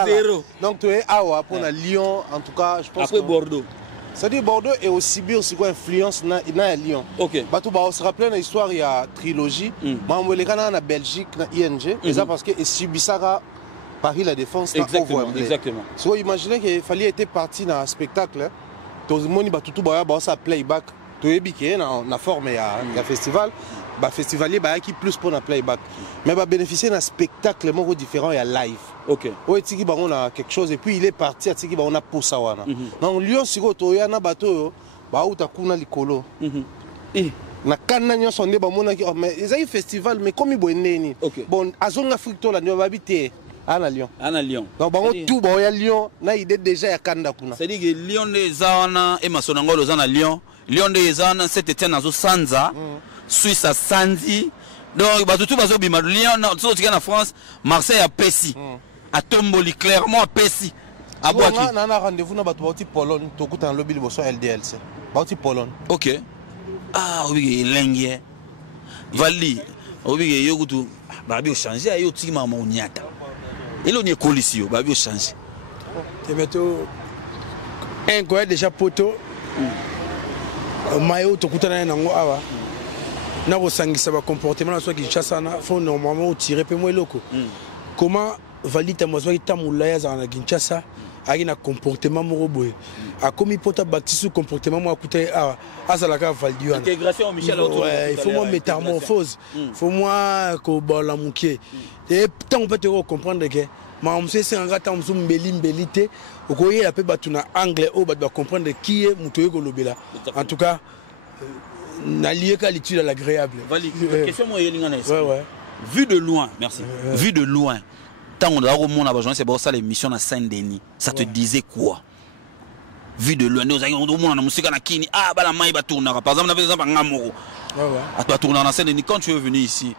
zéro. Donc tu es awa pour na Lyon en tout cas je pense après Bordeaux. C'est-à-dire Bordeaux est aussi bien aussi quoi influence na Lyon. OK. Batou ba on se rappelle une histoire il y a trilogie. Mambo les kana na Belgique na ING et ça parce que et subisaka Paris la Défense na exactement. So imaginez qu'il fallait être parti dans un spectacle. Tout le monde batou tout ba ça playback. To ebike na forme ya festival. Bah festivalier bah qui plus pour na playback mais bah bénéficier d'un spectacle moins différent et live. OK. Ouais tiki bah on a quelque chose et puis il est parti à tiki bah on a pour ça wana. Donc Lyon siko to ya na bateau bah utakuna likolo. Na kana nyo sonde bah mona ki mais ils ont un festival mais comme il boeneni. Bon azonga Afrique to la nyo babité à Lyon. À Lyon. Donc bah on tout bah ya Lyon na idée déjà ya kanda kuna. C'est dire que Lyon les ana et masonangolo za na Lyon. Lyon les ana c'était Etienne nazo Sanza. Suisse à Sandy. Donc, tout va bien. Lyon, en France, Marseille à Pessi. À Tomboli, clairement à Pessi. À Boaki. On a rendez-vous dans la Pologne. Tu as un lobby de LDLC. Bauti Pologne. OK. Ah, oui, Lengue. Valdi. Oui, Yogutu. Babi, changé. Il y a un petit maman. Il y a un colisio. Babi, changé. Tu mets un quoi déjà poteau. Mayo, tu as un awa. Na bosangisa ba comportement na so ki Kinshasa faut normalement tirer pe moi loko. Comment Valdi tamozwa itamulaya za na Kinshasa aki na comportement moko boye. A komi pota baptiser comportement mo akuta azalaka Valdi wana. Intégration Michel Auto. Ouais, il faut moi métamorphose. Faut moi ko bola mukie. Et tant on peut te comprendre que ma monsieur c'est un gars tant msum mbelite okoye la pe batuna anglais o ba comprendre qui est mutoye ko lobela. En tout cas n'allier qu'à l'étude à l'agréable. Question moi vu de loin, merci. Vu de loin, tant on a au monde à besoin c'est pour ça l'émission à Saint-Denis. Ça te disait quoi? Vu de loin, nous avons au monde na musique na kini ah ba la maille ba tourner par exemple on a ngamoro. À toi tourner à Saint-Denis quand tu es venu ici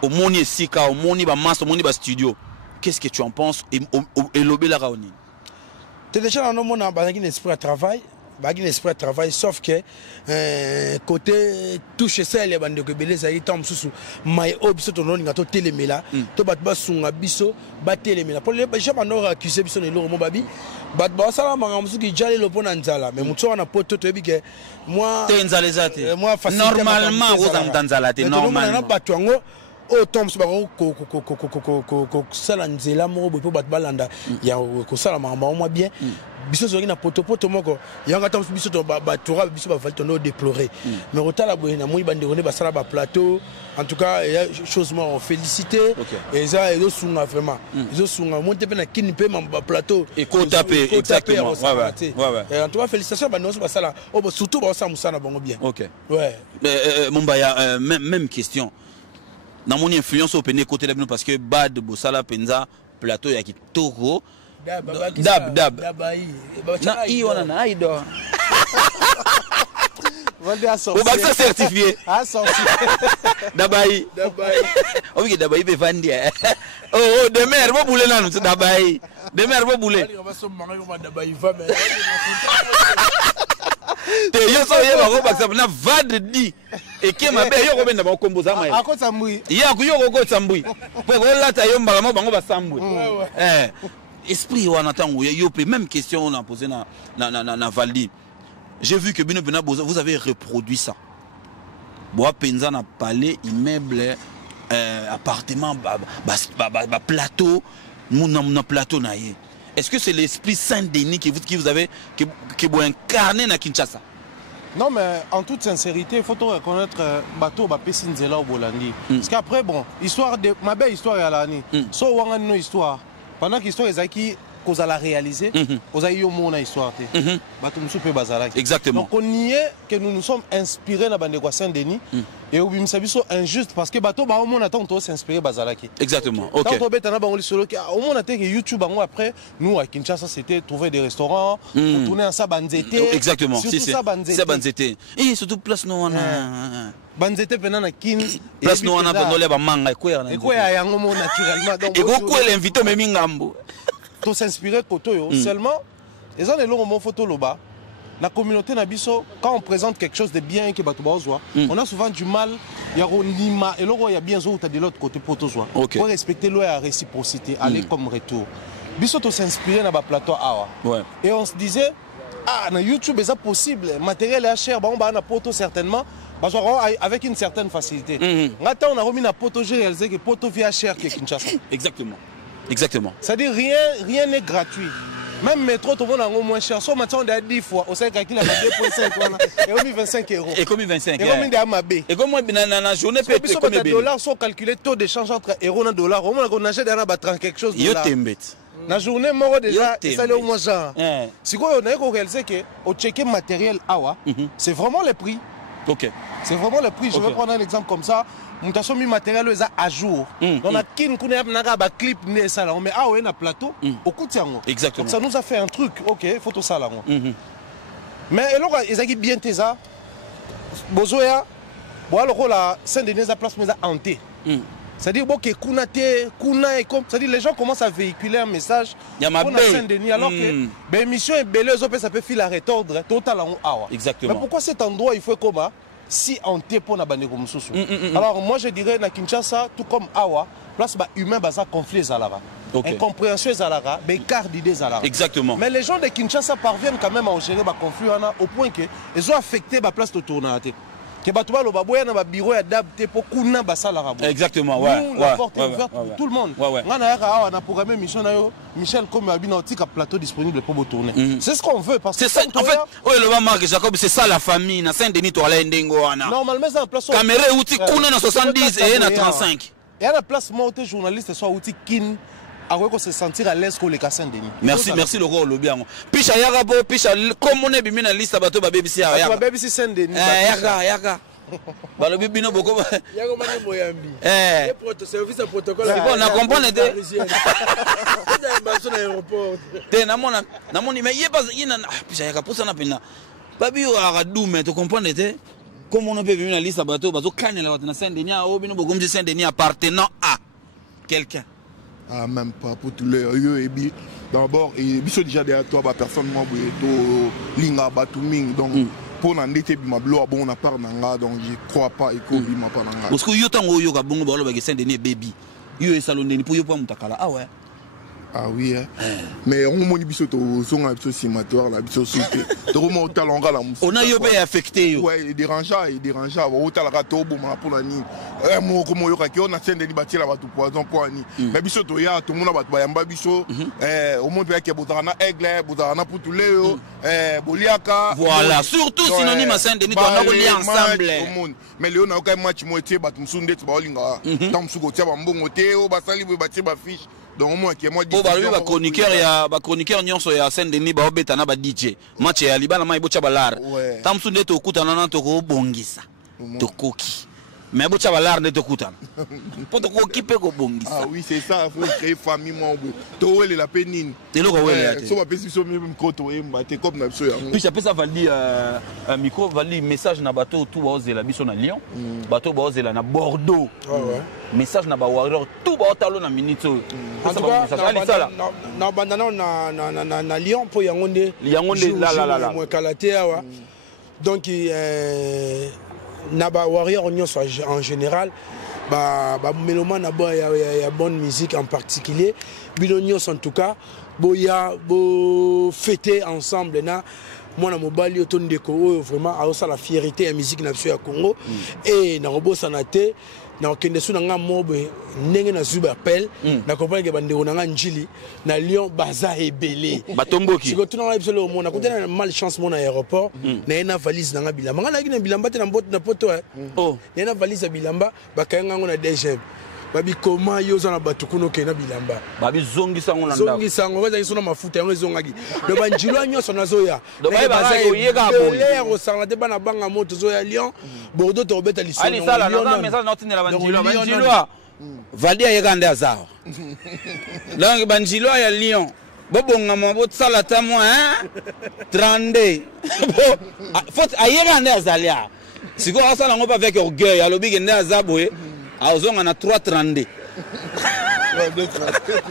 au Moni Sika, au Moni ba master, au Moni ba studio. Qu'est-ce que tu en penses et lobé la raoni? Tu es déjà dans le monde en un esprit à travail. un esprit de travail, sauf que côté touche ça, les bandes de Belé, ça y est, tant sous my obs, ton nom, il téléméla, to bat bas son abisso, bat téléméla. Pour les gens, on a accusé Bisson et Laurent Babi, bat bas, on qui jale le bon Anzala, mais mon tour, on a pote, que moi, moi, normalement, vous en Danzala, normalement. Oh Tom Sbaro ko sala nzela mo bo bat balanda ya ko sala mama mo bien biso zo na poto moko yanga Tom biso to ba tora biso ba valto no déplorer mais rotala bo na moi bande ba sala ba plateau en tout cas il y a chose moi féliciter et ça ils sunga vraiment ils sunga monter pe na kini pe ba plateau et ko taper exactement ouais en tout cas félicitations ba no ba sala oh surtout ba sa musana bango bien OK ouais Mumbaya même question. Dans mon influence au péné côté d'abino parce que Bad Bossala Penza plateau ya kitoko dab na i wana na aido au bac certifié dabai o bi dabai be vandi oh de mer bo boule nanu dabai de mer bo boule te yo so ye ba ko bac na vade di et qui m'a bien yo ko benda ba kombo za mai akota mbui ya ku yo ko tsambui po ko lata yo mbala mo bango ba sambui esprit wana tango yo pe même question on a posé na Valdi. J'ai vu que Bino Bena vous avez reproduit ça. Boa penza na palais immeuble appartement plateau mon plateau na yé. Est-ce que c'est l'esprit Saint-Denis qui vous avez qui vous incarné na Kinshasa? Non, mais en toute sincérité, il faut reconnaître bateau Pessinzela au Bolandi. Parce qu'après, bon, histoire de ma belle histoire à l'année. So on a une histoire. Pendant que l'histoire est qui qu'on a la réaliser, on a eu une histoire. Bateau Moussoupe Bazalaki. Exactement. Donc on y est que nous nous sommes inspirés dans Bandegua Saint-Denis. Et au Bimsabiso injuste parce que bateau au monde attend de s'inspirer Bazalaki. Exactement. OK. Quand on bête en au monde attend que YouTube après nous à Kinshasa c'était trouver des restaurants, pour tourner en ça Banzete. Exactement. Surtout ça Banzete. C'est Banzete. Et surtout place nous on a Banzete pendant na kin place nous on a pendant les ba manga quoi et quoi yango mo naturellement donc et quoi l'invité même ngambo to s'inspirer koto seulement les gens les longs photo loba. La communauté Nabiso, quand on présente quelque chose de bien que on a souvent du mal. Il y a bien de l'autre côté pour pour respecter la réciprocité, aller comme retour. Biso to s'inspirer dans le plateau awa. Et on se disait ah na YouTube c'est possible, matériel est cher, on va na poto certainement. Avec une certaine facilité. Maintenant on a remis na poto, j'ai réalisé que poto vient cher que Kinshasa. Exactement. Exactement. C'est-à-dire rien n'est gratuit. Même métro, tout le monde a moins cher. Soit maintenant, on a 10 fois. On sait qu'il a 2,5 et on a 25 €. Et comme 25 €. Et comme il a Mabé. Et comme moi, dans la journée, peut être comme les dollars sont calculés, taux d'échange entre euros et dollars. Au moins, on achète un battant quelque chose. Yo t'embête. La journée, moi, déjà, ça allait au moins genre. Si on a réalisé que au checker matériel, c'est vraiment le prix. Ok. C'est vraiment le prix. Je vais prendre un exemple comme ça. Nous avons mis matériel à jour. On a kin un clip mais on a plateau au coup de exactement. Donc ça nous a fait un truc. OK, photo ça là. Mais alors ils ont bien ça. Bozoya voilà la Saint-Denis à place mais à hanté. C'est-à-dire que kuna et comme c'est-à-dire les gens commencent à véhiculer un message pour Saint-Denis alors que l'émission est belle ça peut filer à retordre total en awa. Exactement. Mais pourquoi cet endroit il faut comme si on te pour na bande comme soussou. Alors moi je dirais na Kinshasa tout comme awa place ba humain baza conflit zalara. Incompréhension zalara, écart d'idées zalara. Exactement. Mais les gens de Kinshasa parviennent quand même à gérer ba conflit au point que ils ont affecté ba place de tournage. Que batuba lo baboya na ba bureau ya adapté pour kuna basalara. Exactement, ouais. La porte est ouverte pour tout le monde. Ngana awa na programme mission na yo Michel comme abinautique à plateau disponible pour tourner. C'est ce qu'on veut parce que c'est ça en fait. Oh le Marc Jacob c'est ça la famille na Saint-Denis to ala ndengo wana. Normalement c'est en place caméra outil kuna na 70 et na 35. Et à la place moi journaliste soit outil kin à se sentir à l'aise pour les Saint-Denis. Merci le rôle bien. Picha yaka bo picha comme on est bien na liste bato ba BBC ya. Ba BBC Saint-Denis. Yaka. Ba le bino boko. Yako mani moyambi. Service à protocole. C'est bon, on a compris de. Te na moni mais yeba ina picha yaka posa na pina. Babi yo aradume to comprendre te. Comme on peut venir na liste bato bazo kanya la na Saint-Denis au bino boko Saint-Denis appartenant à quelqu'un. Ah, même pas pour tous les yeux. D'abord, ils sont déjà derrière toi, personne ne m'a linga batuming. Donc, pour n'en être ma bloc, bon, on a pas nanga, donc je crois pas que m'a pas nanga. Parce que yo tango yo ka bongo balo ba Saint-Denis baby. Yo salonné pour yo pas mutakala. Ah ouais. Ah oui, hein. Mais on m'a dit que son habitude cinématoire, l'habitude sauté. Donc on a talent là. On a yo pas affecté. Ouais, il dérange. On a la gâteau pour la nuit. Moi comment yo kaki on a Saint-Denis bâti là tout poison pour ani. Mais biso to ya tout le monde a battu yamba biso. Au monde peut que botana aigle, botana pour tous les boliaka. Voilà, surtout synonyme à Saint-Denis on a relié ensemble. Mais Léon a aucun match moitié battu msunde tu ba olinga. Tam suko tia ba mbongo te o basali bo bâti ba fiche. Donc moi qui moi dit ba chroniqueur nyonso ya Saint-Denis ba obetana ba DJ match ya libala mai bocha balar tamsunde to kutana na to ko bongisa to koki mais bocha balar ne to kutana poto ko kipe ko bongisa. Ah oui c'est ça, faut créer famille moi to wele la penine te lo ko wele so ba pesi so même koto e mbate comme na biso ya puis ça peut ça vali micro vali message na bateau tout ba ozela biso na Lyon bateau ba ozela na Bordeaux. Message na ba warrior tout ba otalo na minute. En tout cas na bandana na Lyon pour yangonde la mo kalaté awa. Donc na ba warrior nyonso en général ba mélomane na ba ya bonne musique en particulier bino nyonso en tout cas boya bo fêter ensemble na mwana mobali otondeko oyo vraiment aosa la fierté ya musique na biso ya Congo et na robosana te na okende su na nga mobe ndenge na zuba appel na comprendre que bandeko na nga njili na Lyon baza ebele batomboki siko tuna na biso le mona kutana na malchance mona aéroport na ena valise na nga bilamba nga na bilamba te na mbote na poto oh na ena valise ya bilamba bakayanga ngo na DGM babi koma yo za na batukuno ke na bilamba babi zongisa ngo na ndako zongisa ngo baza kisona mafuta yango ezongaki do banjilo nyonso na zoya do baza yeka boye lero sala te bana banga moto zoya Lyon Bordeaux to beta liso ali sala na message na tinela banjilo vali yeka nda zao donc banjilo ya Lyon bobonga mo sala ta mo 32 faut ayeka nda zalia siko asala ngo pas avec orgueil alobi ke nda zaboye azonga na 332.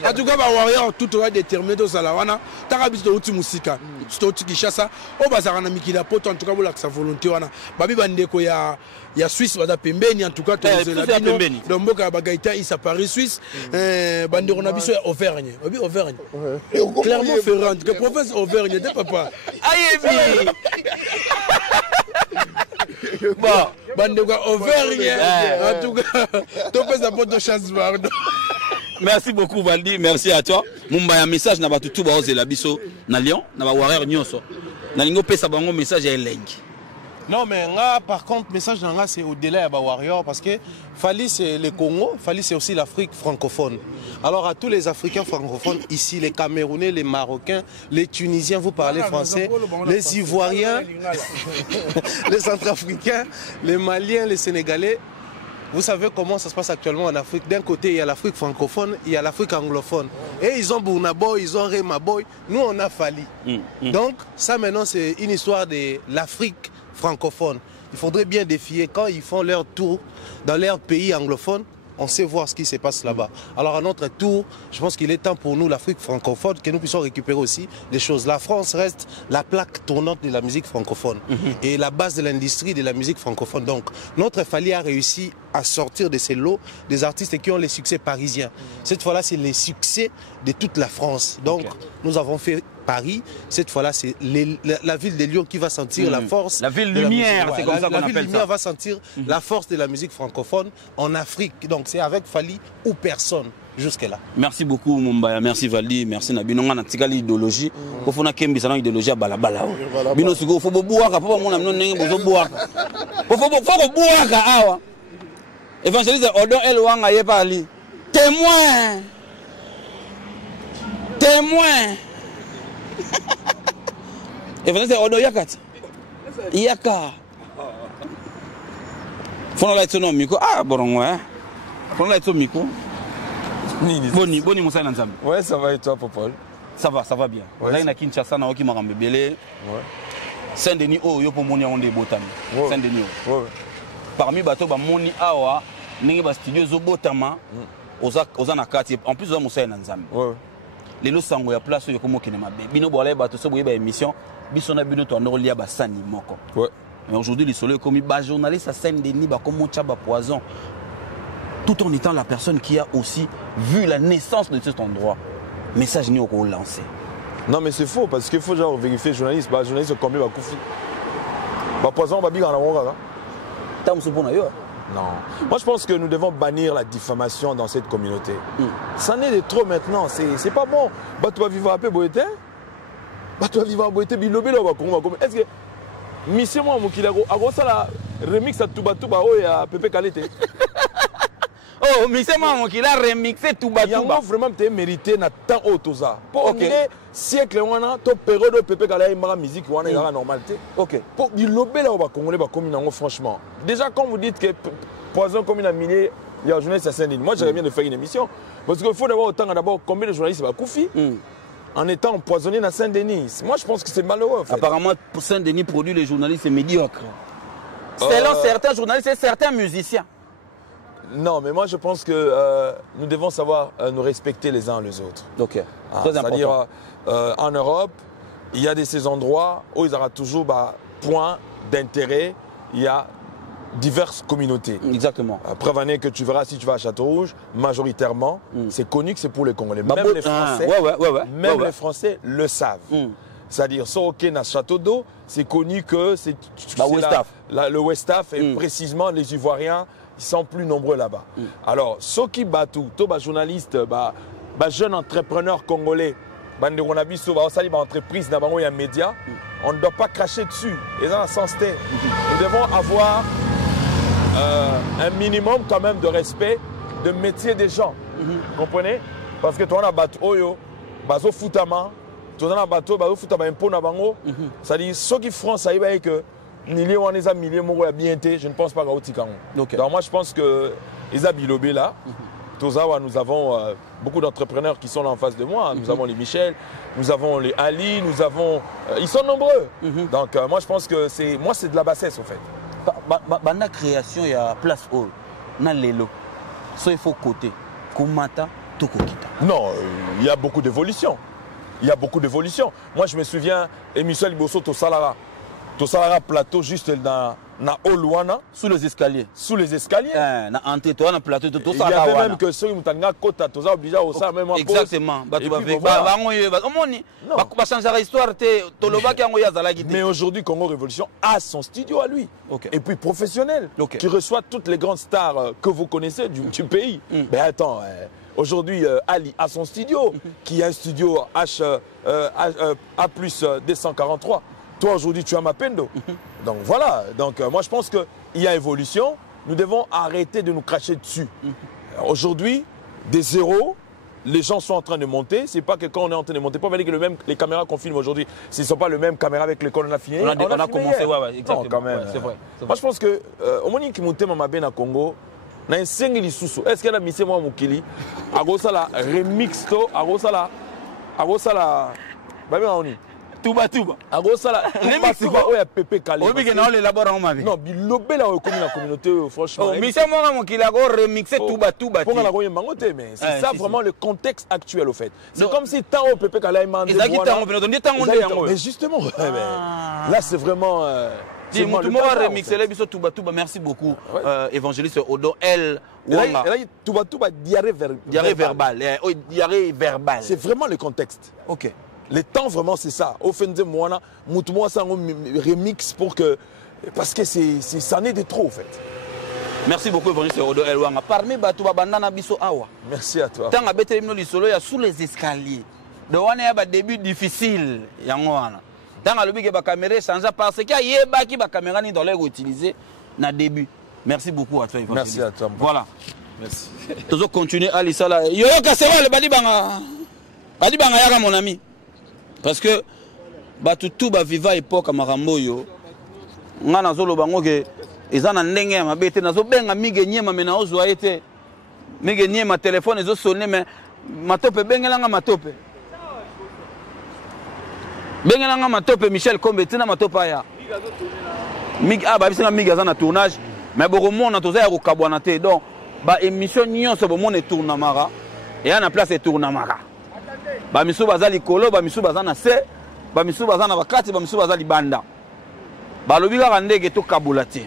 En tout cas ba warrior tout va déterminer to sala wana taka biso to uti musika to Kinshasa o bazaka na mikila poto en tout cas bola sa volonté wana babi bandeko ya Suisse bada pembeni en tout cas to zela bino donc boka bagaita isa Paris Suisse bandeko na biso ya Auvergne babi Auvergne Clermont-Ferrand que province Auvergne de papa ayebi bon bandeko Auvergne en tout cas to pesa poto chance pardon. Merci beaucoup Valdi, merci à toi. Mumba ya message na batu tout ba ozela biso na Lyon, na ba warrior nyonso. Na lingo pesa bango message ya elengi. Non mais là par contre message là c'est au-delà de warrior parce que Fali c'est le Congo, Fali c'est aussi l'Afrique francophone. Alors à tous les Africains francophones ici, les Camerounais, les Marocains, les Tunisiens, vous parlez français, les Ivoiriens, les Centrafricains, les Maliens, les Sénégalais. Vous savez comment ça se passe actuellement en Afrique. D'un côté, il y a l'Afrique francophone, il y a l'Afrique anglophone. Et ils ont Burna Boy, ils ont Rema Boy. Nous, on a Fali. Donc, ça maintenant, c'est une histoire de l'Afrique francophone. Il faudrait bien défier quand ils font leur tour dans leur pays anglophone. On sait voir ce qui se passe là-bas. Alors à notre tour, je pense qu'il est temps pour nous, l'Afrique francophone, que nous puissions récupérer aussi des choses. La France reste la plaque tournante de la musique francophone et la base de l'industrie de la musique francophone. Donc notre Fali a réussi à sortir de ces lots des artistes qui ont les succès parisiens. Cette fois-là, c'est les succès de toute la France. Donc nous avons fait Paris. Cette fois-là, c'est la ville de Lyon qui va sentir la force. La ville lumière, c'est comme ça qu'on appelle ça. La ville lumière va sentir la force de la musique francophone en Afrique. Donc c'est avec Fali ou personne jusque-là. Merci beaucoup Mumbaya, merci Valdi, merci Nabino. On a tigali idéologie. Il faut que nous idéologie à balabala. Bino sugo faut boire, faut mon ami non bozo boire. Faut boire awa. Évangéliste Odo Elwanga yepali. Témoin. Témoin. Évangéliste Odo Yakat. Yaka. Faut la tsono miko. Ah borongo hein. Faut la tsono miko. Boni Moussa Nanzambi. Ouais, ça va et toi Popol? Ça va bien. Là il y a Kinshasa na oki marambe belé. Ouais. Saint-Denis oh yo pour moni on de botami. Saint-Denis. Ouais. Parmi bateau ba moni awa ningi ba studio zo botama oza na quartier en plus oza mosala na nzambe lelo sango ya place oyo komokene mabe bino boala bato so boyeba émission biso na bino to andolia basani moko mais aujourd'hui les soleils comme ba journaliste à Saint-Denis ba comme Tchaba Poison tout en étant la personne qui a aussi vu la naissance de cet endroit message ni au lancer. Non mais c'est faux parce qu'il faut genre vérifier journaliste bah journaliste combien va koufi ba Poison ba biga na wonga tam so bona yo. Non. Moi, je pense que nous devons bannir la diffamation dans cette communauté. Ça n'est de trop maintenant. C'est pas bon. Bah, tu vas vivre un peu boété. Bah, tu vas vivre un boété. Bilobé, là, est-ce que. Monsieur, moi, mon kilago, à gros, ça, la remix à Touba Touba, oh, il y a Pépé Kalete. Oh, monsieur, moi, mon kilago, remixé Touba Touba. Il y a vraiment mérité na temps auto ça. Pour siècle, on a ton période de Pépé Kalete, il y a musique, on a la normalité. Ok. Pour bilobé, là, on va congolais, franchement. Déjà, quand vous dites que Poison comme un millier, il y a un journaliste à Saint-Denis. Moi, j'aimerais bien de faire une émission. Parce qu'il faut d'abord autant d'abord combien de journalistes va Koufi en étant empoisonné à Saint-Denis. Moi, je pense que c'est malheureux. En fait. Apparemment, Saint-Denis produit les journalistes médiocres. Selon certains journalistes et certains musiciens. Non, mais moi, je pense que nous devons savoir nous respecter les uns les autres. Ok. C'est-à-dire, en Europe, il y a ces endroits où il y aura toujours points d'intérêt. Il y a diverses communautés. Exactement. Preuve année que tu verras si tu vas à Château-Rouge, majoritairement, c'est connu que c'est pour les Congolais. Même les Français, les Français le savent. C'est-à-dire, Soroké na Château d'eau, c'est connu que c'est le Westaf et précisément les Ivoiriens, ils sont plus nombreux là-bas. Alors, ceux qui battent tout, journalistes, jeunes entrepreneurs congolais, entreprise, médias, on ne doit pas cracher dessus. Et dans le sens nous devons avoir un minimum quand même de respect de métier des gens. Vous comprenez? Parce que toi on a battu Oyo, bazo futama, toi on a battu bazo futama impôt na bango. C'est-à-dire ceux qui feront ça il va que milliers ou des milliers moko ya bien été, je ne pense pas qu'au Tikango. Donc moi je pense que les abilobé là, nous avons beaucoup d'entrepreneurs qui sont là en face de moi. Nous avons les Michel, nous avons les Ali, nous avons ils sont nombreux. Donc moi je pense que c'est de la bassesse en fait. Banda création il y a place où na lelo. So il faut côté Kumata Tokokita. Non, il y a beaucoup d'évolution. Il y a beaucoup d'évolution. Moi je me souviens émission Liboso to Salara plateau juste dans na Oluana sous les escaliers. Sous les escaliers. Na entrée toi na plateau to Salara. Il y avait même que ceux qui m'tanga kota to za obligé au ça même en pause. Exactement. Ba tu vas faire ba ngoye ba omoni ba changer histoire te to loba ki ngoya zala gité. Mais aujourd'hui Congo Révolution a son studio à lui. Et puis professionnel qui reçoit toutes les grandes stars que vous connaissez du pays. Mais attends aujourd'hui, Ali a son studio, qui a un studio A+243. Toi, aujourd'hui, tu as Mapendo. Donc voilà. Donc moi, je pense qu'il y a évolution. Nous devons arrêter de nous cracher dessus. Aujourd'hui, des zéros, les gens sont en train de monter. C'est pas que quand on est en train de monter, pas dire que les caméras qu'on filme aujourd'hui, ce ne sont pas les mêmes caméras avec lesquelles on a fini. On a commencé, exactement. Non, quand même. C'est vrai. Moi, je pense que au moment où monte Mamabe na Congo, na insengeli susu. Est-ce qu'il y a mis moi mukili? Agosala remix to, agosala, babi oni. Touba. Agosala remix to ba oya Pépé Kalé. Obi ke na on élabore en ma vie. Non, bilobe la comme la communauté franchement. Oh, mais c'est moi mukili ago remixer Touba. Pour la goye mangote mais c'est ça vraiment le contexte actuel au fait. C'est comme si tant au Pépé Kalé mandé. Mais justement, là c'est vraiment dis moi remixer les biso Touba. Merci beaucoup évangéliste Odo L Wanga. Touba diarrhée verbale. Diarrhée verbale. C'est vraiment le contexte. OK. Le temps vraiment c'est ça. Au fin de mois mutumo ça remix pour que parce que ça n'est de trop en fait. Merci beaucoup évangéliste Odo L Wanga. Parmi batuba bandana biso awa. Merci à toi. Tant à betelino lisolo ya sous les escaliers. De wana ya ba début difficile yango wana. Dans le but que la caméra change parce qu'il y a des caméras qui doivent utiliser na début. Merci beaucoup à toi. Merci à toi. Voilà. Merci. Toujours continuer à l'issala. Yo kasema le badibanga. Badibanga yaka mon ami. Parce que tout ba viva époque marambo yo. Ngana zolo bango ke ezana ndenge ya mabete nazo benga mige nyema mena ozwa ete. Mige nyema téléphone ezo sonner mais matope bengelanga matope. Bengelanga matope Michel Kombe tina matopa ya mig bisinga mig aza na tournage mais boko mona toza ya ko kabwana te donc ba émission nyonso bomone tournamaka et na place tournamaka ba misu baza likolo ba misu baza na se ba misu baza na bakati ba misu baza libanda ba lobi kaka ndenge to kabula te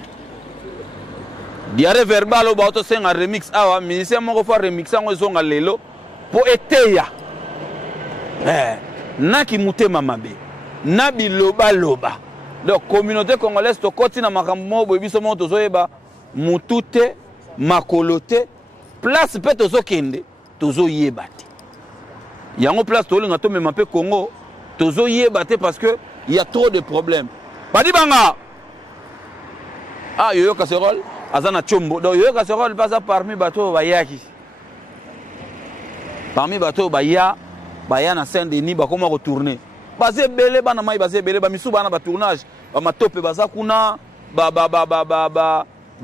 diare verbal ba auto senga remix awa musicien moko fa remix ngo ezonga lelo po eteya na ki mutema mabe na biloba loba donc communauté congolaise to koti na makambo bo biso mo tozoyeba mutute makolote place pe tozokende tozoyeba te yango place tolinga to mema pe Congo tozoyeba te parce que il y a trop de problèmes badi banga yoyo casserole azana chombo donc yoyo casserole passe parmi bateau bayaki parmi bateau baya na Saint-Denis bakoma retourner basé belé bana mai basé belé ba misu bana ba tournage ba matope baza kuna ba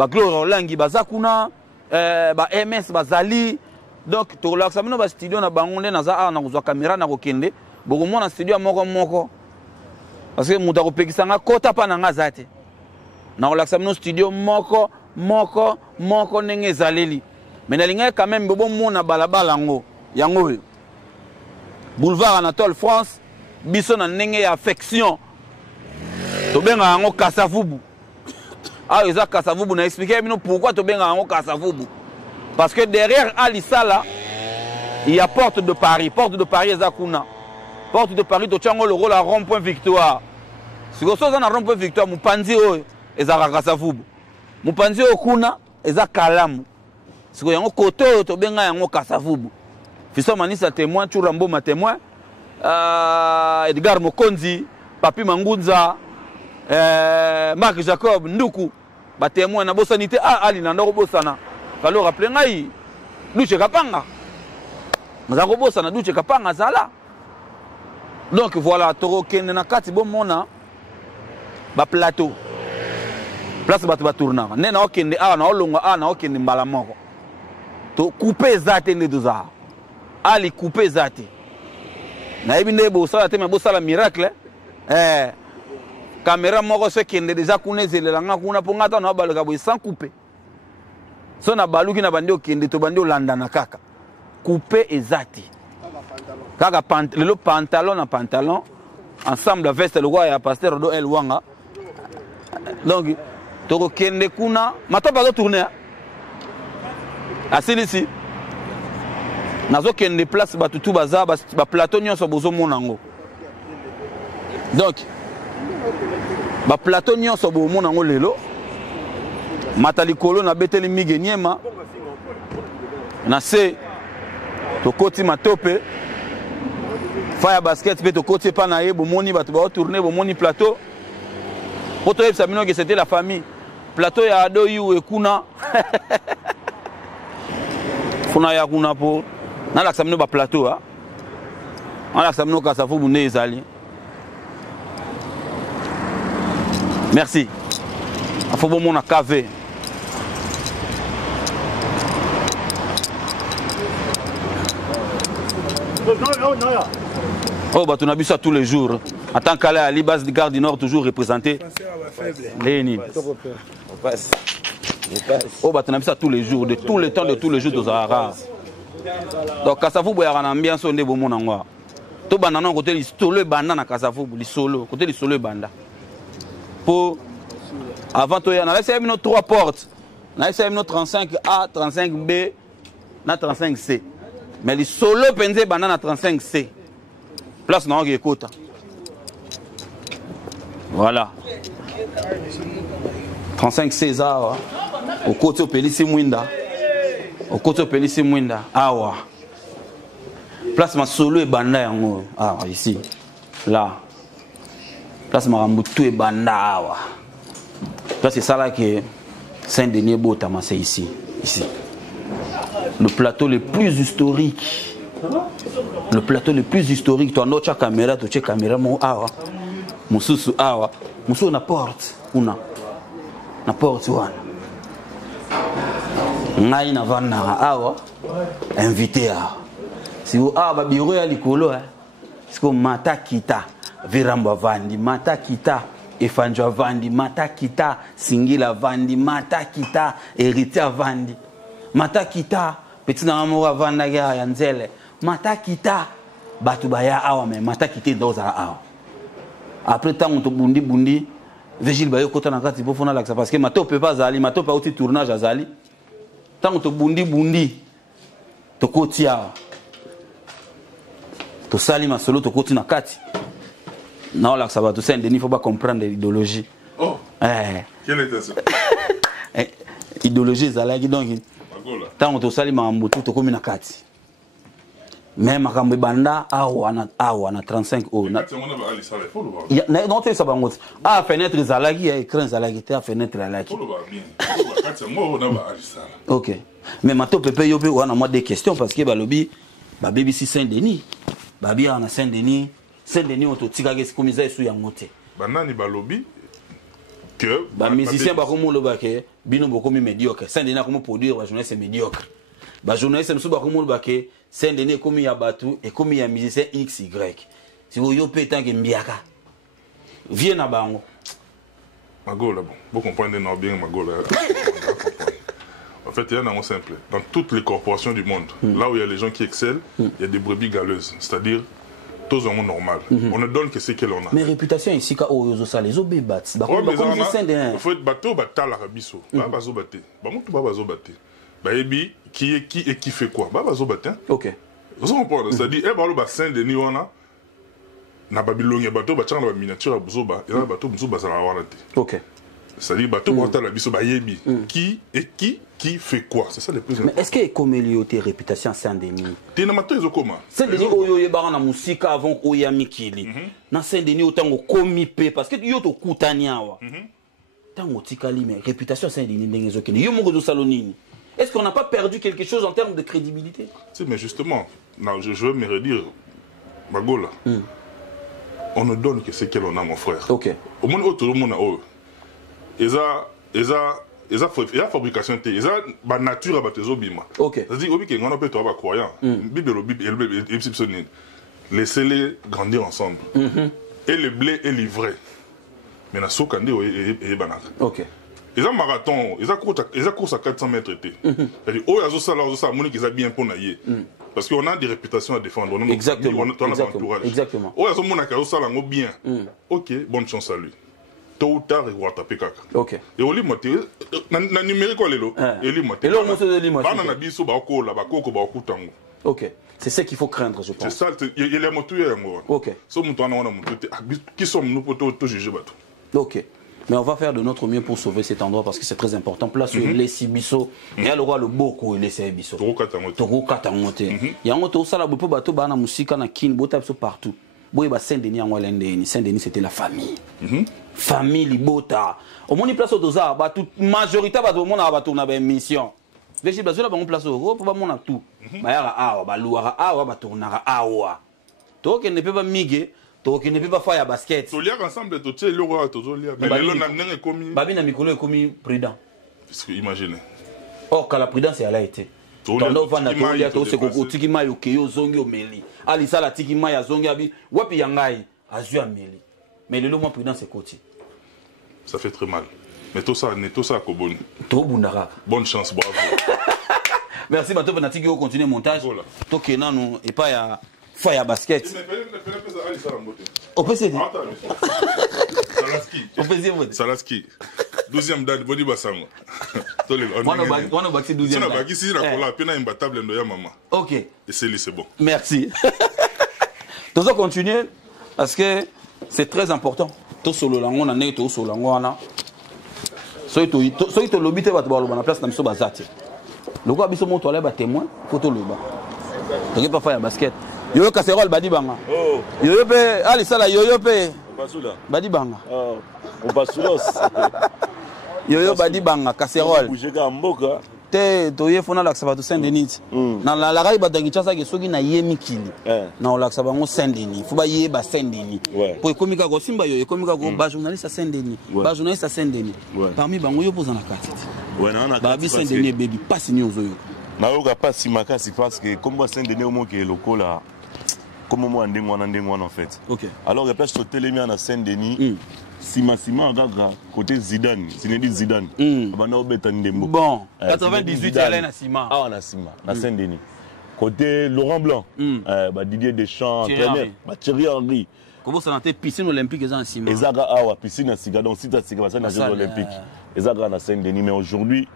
Gloire Langi baza kuna ba MS bazali donc to relaxa mino ba studio na bangonde na za na kuzwa caméra na kokende bokomona studio moko parce que muta ko pekisanga kota pa na ngazate na relaxa mino studio moko nenge zaleli mais na linga quand même bobo mona balabala ngo yango boulevard Anatole France biso na ndenge ya affection to benga yango Kasavubu eza Kasavubu na expliquer bino pourquoi to benga yango Kasavubu parce que derrière Alisala il y a porte de Paris eza kuna porte de Paris to chango le rôle à rond-point Victoire si go soza na rond-point Victoire mupanzi oyo eza Kasavubu mupanzi oyo kuna eza Kalamu si go yango koto to benga yango Kasavubu Fiso Manisa témoin, Churambo ma témoin, Edgar Mokonzi, Papi Mangunza, Marc Jacob, Nduku, ba témoin na bosanité ali na ndoko bosana. Kalo rappeler ngai Duche Kapanga. Mazako bosana Duche Kapanga zala. Donc voilà, toro kende na kati bon mona ba plateau. Place batu ba tourna. Nena okende na olonga na okende mbala moko. To couper zate ne doza. Ali couper zate na ebinde bo sala te me bo sala miracle caméra moko se kende déjà kunezelela nga kuna po ngata na baluka bo sans couper so na baluki na bandi okende to bandi olanda na kaka couper ezate kaka le pantalon na pantalon ensemble la veste le roi ya pasteur do el wanga donc to kende kuna matopa do tourner asilisi nazo kende place batutu baza ba plateau nyonso bozo monango donc ba plateau nyonso bo monango lelo matali kolo na beteli migeniema na se to koti matope fire basket pe to koti pa na ye bo moni batu ba tourner bo moni plateau poto yebisa mino que c'était la famille plateau ya ado yu ekuna kuna ya kuna po na la samino ba plateau on la samino Kasavubu ne ezali merci afo bon mon KV oh bah tu n'as vu ça tous les jours en tant qu'à la base de Gare du Nord toujours représenté Lénine on passe oh bah tu n'as vu ça tous les jours de tout le temps de tous les jours de Zahara. Donc Kasavubu ya na ambiance onde bo mona ngwa to banda na côté li solo banda na Kasavubu li solo côté li solo banda pour avant to ya na laisse nos 3 portes na laisse nos 35A 35B na 35C mais li solo penze banda na 35C place na ngé kota voilà 35C za au côté Pelisi Mwinda au côté Pelisi Mwinda awa place ma solo et banda yango ici là place ma rambutu et banda awa place c'est ça là que Saint-Denis Botama c'est ici le plateau le plus historique toi notre caméra tu check caméra mon awa mususu awa mususu na porte una na porte wana ngai na vana awa invité si ba bureau ya likolo siko mata kita viramba vandi mata kita efanjwa vandi mata kita singila vandi mata kita héritier vandi matakita petit na moko avanda ya nzele matakita batu baya awa mais matakita ndozala awa après tant to bundi Vigile bayo kota na kati bofona la parce que mato peut pas azali mato pa outi tournage azali tant to bundi to kotia to sali masolo to koti na kati na la ça va to Saint-Denis faut pas comprendre l'idéologie. Oh. Quelle était ça? Idéologie ezalaki donc tant to sali mambutu to komi na kati. Mais makambo banda awa na 35 o na non c'est ça bango ah fenêtre zalaki écran zalaki ta fenêtre zalaki OK mais mato pepe yo pe wana moi des questions parce que balobi ba BBC Saint-Denis babi na Saint-Denis on to tikage komisa esu ya ngote banani balobi que ba musicien ba komo lo ba ke bino bokomi médiocre Saint-Denis komo produire ba journaliste médiocre ba journaliste mso ba komo lo ba ke Saint-Denis comme il y a Batou et comme il y a musicien XY. Si vous avez tant que Mbiaka, viens à Bango. Magola, bon, vous comprenez bien Magola. En fait, il y a un simple. Dans toutes les corporations du monde, là où il y a les gens qui excellent, il y a des brebis galeuses. C'est-à-dire, tous en normal. On ne donne que ce que l'on a. Mais réputation ici, quand on a les obébats, il faut être bateau, batal à Rabisso. Babazo baté. Babazo baté. Baby, qui est qui et qui fait quoi? Babazo baté. Ok. Vous comprenez? C'est-à-dire, Saint-Denis, on a na Babylone, bateau, bachang la miniature à Bouzoba, et là, bateau, Bouzoba, ça va avoir. Ok. C'est-à-dire, bateau, batal à Bisso, Bayebi. Qui et qui fait quoi? C'est ça le plus important. Mais est-ce que comme il y a des réputations à Saint-Denis? Tu n'as pas de comment? Saint-Denis, il y a des musique avant qu'il y ait Mikili. Dans Saint-Denis, autant qu'on commis parce que il y a des Koutania. Tant qu'on tikali, mais réputation à Saint-Denis, il y a des Salonini. Est-ce qu'on n'a pas perdu quelque chose en termes de crédibilité? Si, mais justement, non, je veux me redire, Magola, on ne donne que ce que l'on a, mon frère. Ok. Au monde, tout le monde a il y a fabrication, il y a la nature à battre bima. Ok. C'est-à-dire, on peut être croyant. Laissez-les grandir ensemble. Et le blé est livré. Mais la soukandi est banane. Ok. Ils ont marathon, ils ont course à 400 mètres. C'est-à-dire, oh, ils ont bien pour naïe. Parce qu'on a des réputations à défendre. On a exactement. Entourage. Exactement. Oh, ils ont bien. Ok, bonne chance à lui. Tôt ou tard, il va taper caca. Ok. Et on lit moté. Na numérique quoi les lots. Et lit moté. Et là on monte de l'image. Pas na biso ba ko la ba ko ba ko tango. Ok. C'est ça qu'il faut craindre, je pense. C'est ça, il y a moto ya ngo. Ok. So muto na wana muto qui sommes nous pour to juger bateau. Ok. Mais on va faire de notre mieux pour sauver cet endroit parce que c'est très important. Place où les Sibiso, il y a le roi le Boko et les Sibiso. Toro Katangote. Il y a un autre sala pour bateau bana musique na kin bota partout. Boy ba Saint-Denis en Walendeni. Saint-Denis c'était la famille. Famille libota. Au moins place au dosa, ba toute majorité ba tout monde a ba tourner ba émission. Veji ba zola ba on place au pour ba mon tout. Ba ya awa ba luara awa ba tournera awa. To que ne peut pas miguer. Donc il ne peut pas faire basket. Tu liens ensemble tout le roi tout liens. Mais le n'a commis. Babi na mikolo est commis prudent. Parce que imaginez. Or quand la prudence elle a été. Tando vanda to lia to se ko tiki mai o keyo zongi o meli. Ali sala tiki mai ya zongi abi wapi yangai azu ya meli. Mais le moins prudent c'est côté. Ça fait très mal. Mais tout ça koboni. To bundara. Bonne chance bravo. Merci bato na tiki o continuer montage. To kena no et pas ya fire basket. On peut s'aider. Salaski. 12e date, Bodi Bassango. On a bâti 12e date. Si la cola, pena imbattable de maman. Ok. Et c'est bon. Merci. Nous allons continuer parce que c'est très important. Tout sur le langon, on a tout sur le langon. Soy to lobby te battre la place na so bazati. Le quoi biso mon toilette ba témoin, photo le ba. Tu pas faire basket. Yoyo casserole badi banga. Oh. Yoyo pe ali sala yoyo pe. Basula. Badi banga. Ah. On basulos. Yoyo badi banga casserole. Bouger ga mboka. Te toye fona la Saint Denis. Na la rai badangi chasa ke soki na yemi kili. Na la bango Saint Denis. Faut ba yeba Saint Denis. Pour komika ko simba yoyo komika ko ba journaliste à Saint Denis. Ba journaliste à Saint Denis. Parmi bango yo poza na kati. Ouais na ba bi Saint Denis baby passe ni ozoyo. Na yoka passe makasi parce que comme Saint Denis au mo ke lokola comme moi en fait. Alors il y a place sauter les miens à Saint-Denis. Sima gaga côté Zidane, Zinedine Zidane. Bon, 98 elle est na Sima. Ah na Sima, na Saint-Denis. Côté Laurent Blanc, Didier Deschamps, entraîneur, Thierry Henry. Comment ça n'était piscine olympique en Sima. Ezaga awa piscine Siga donc si tu Siga ça na Jeux olympiques. Ezaga na Saint-Denis mais aujourd'hui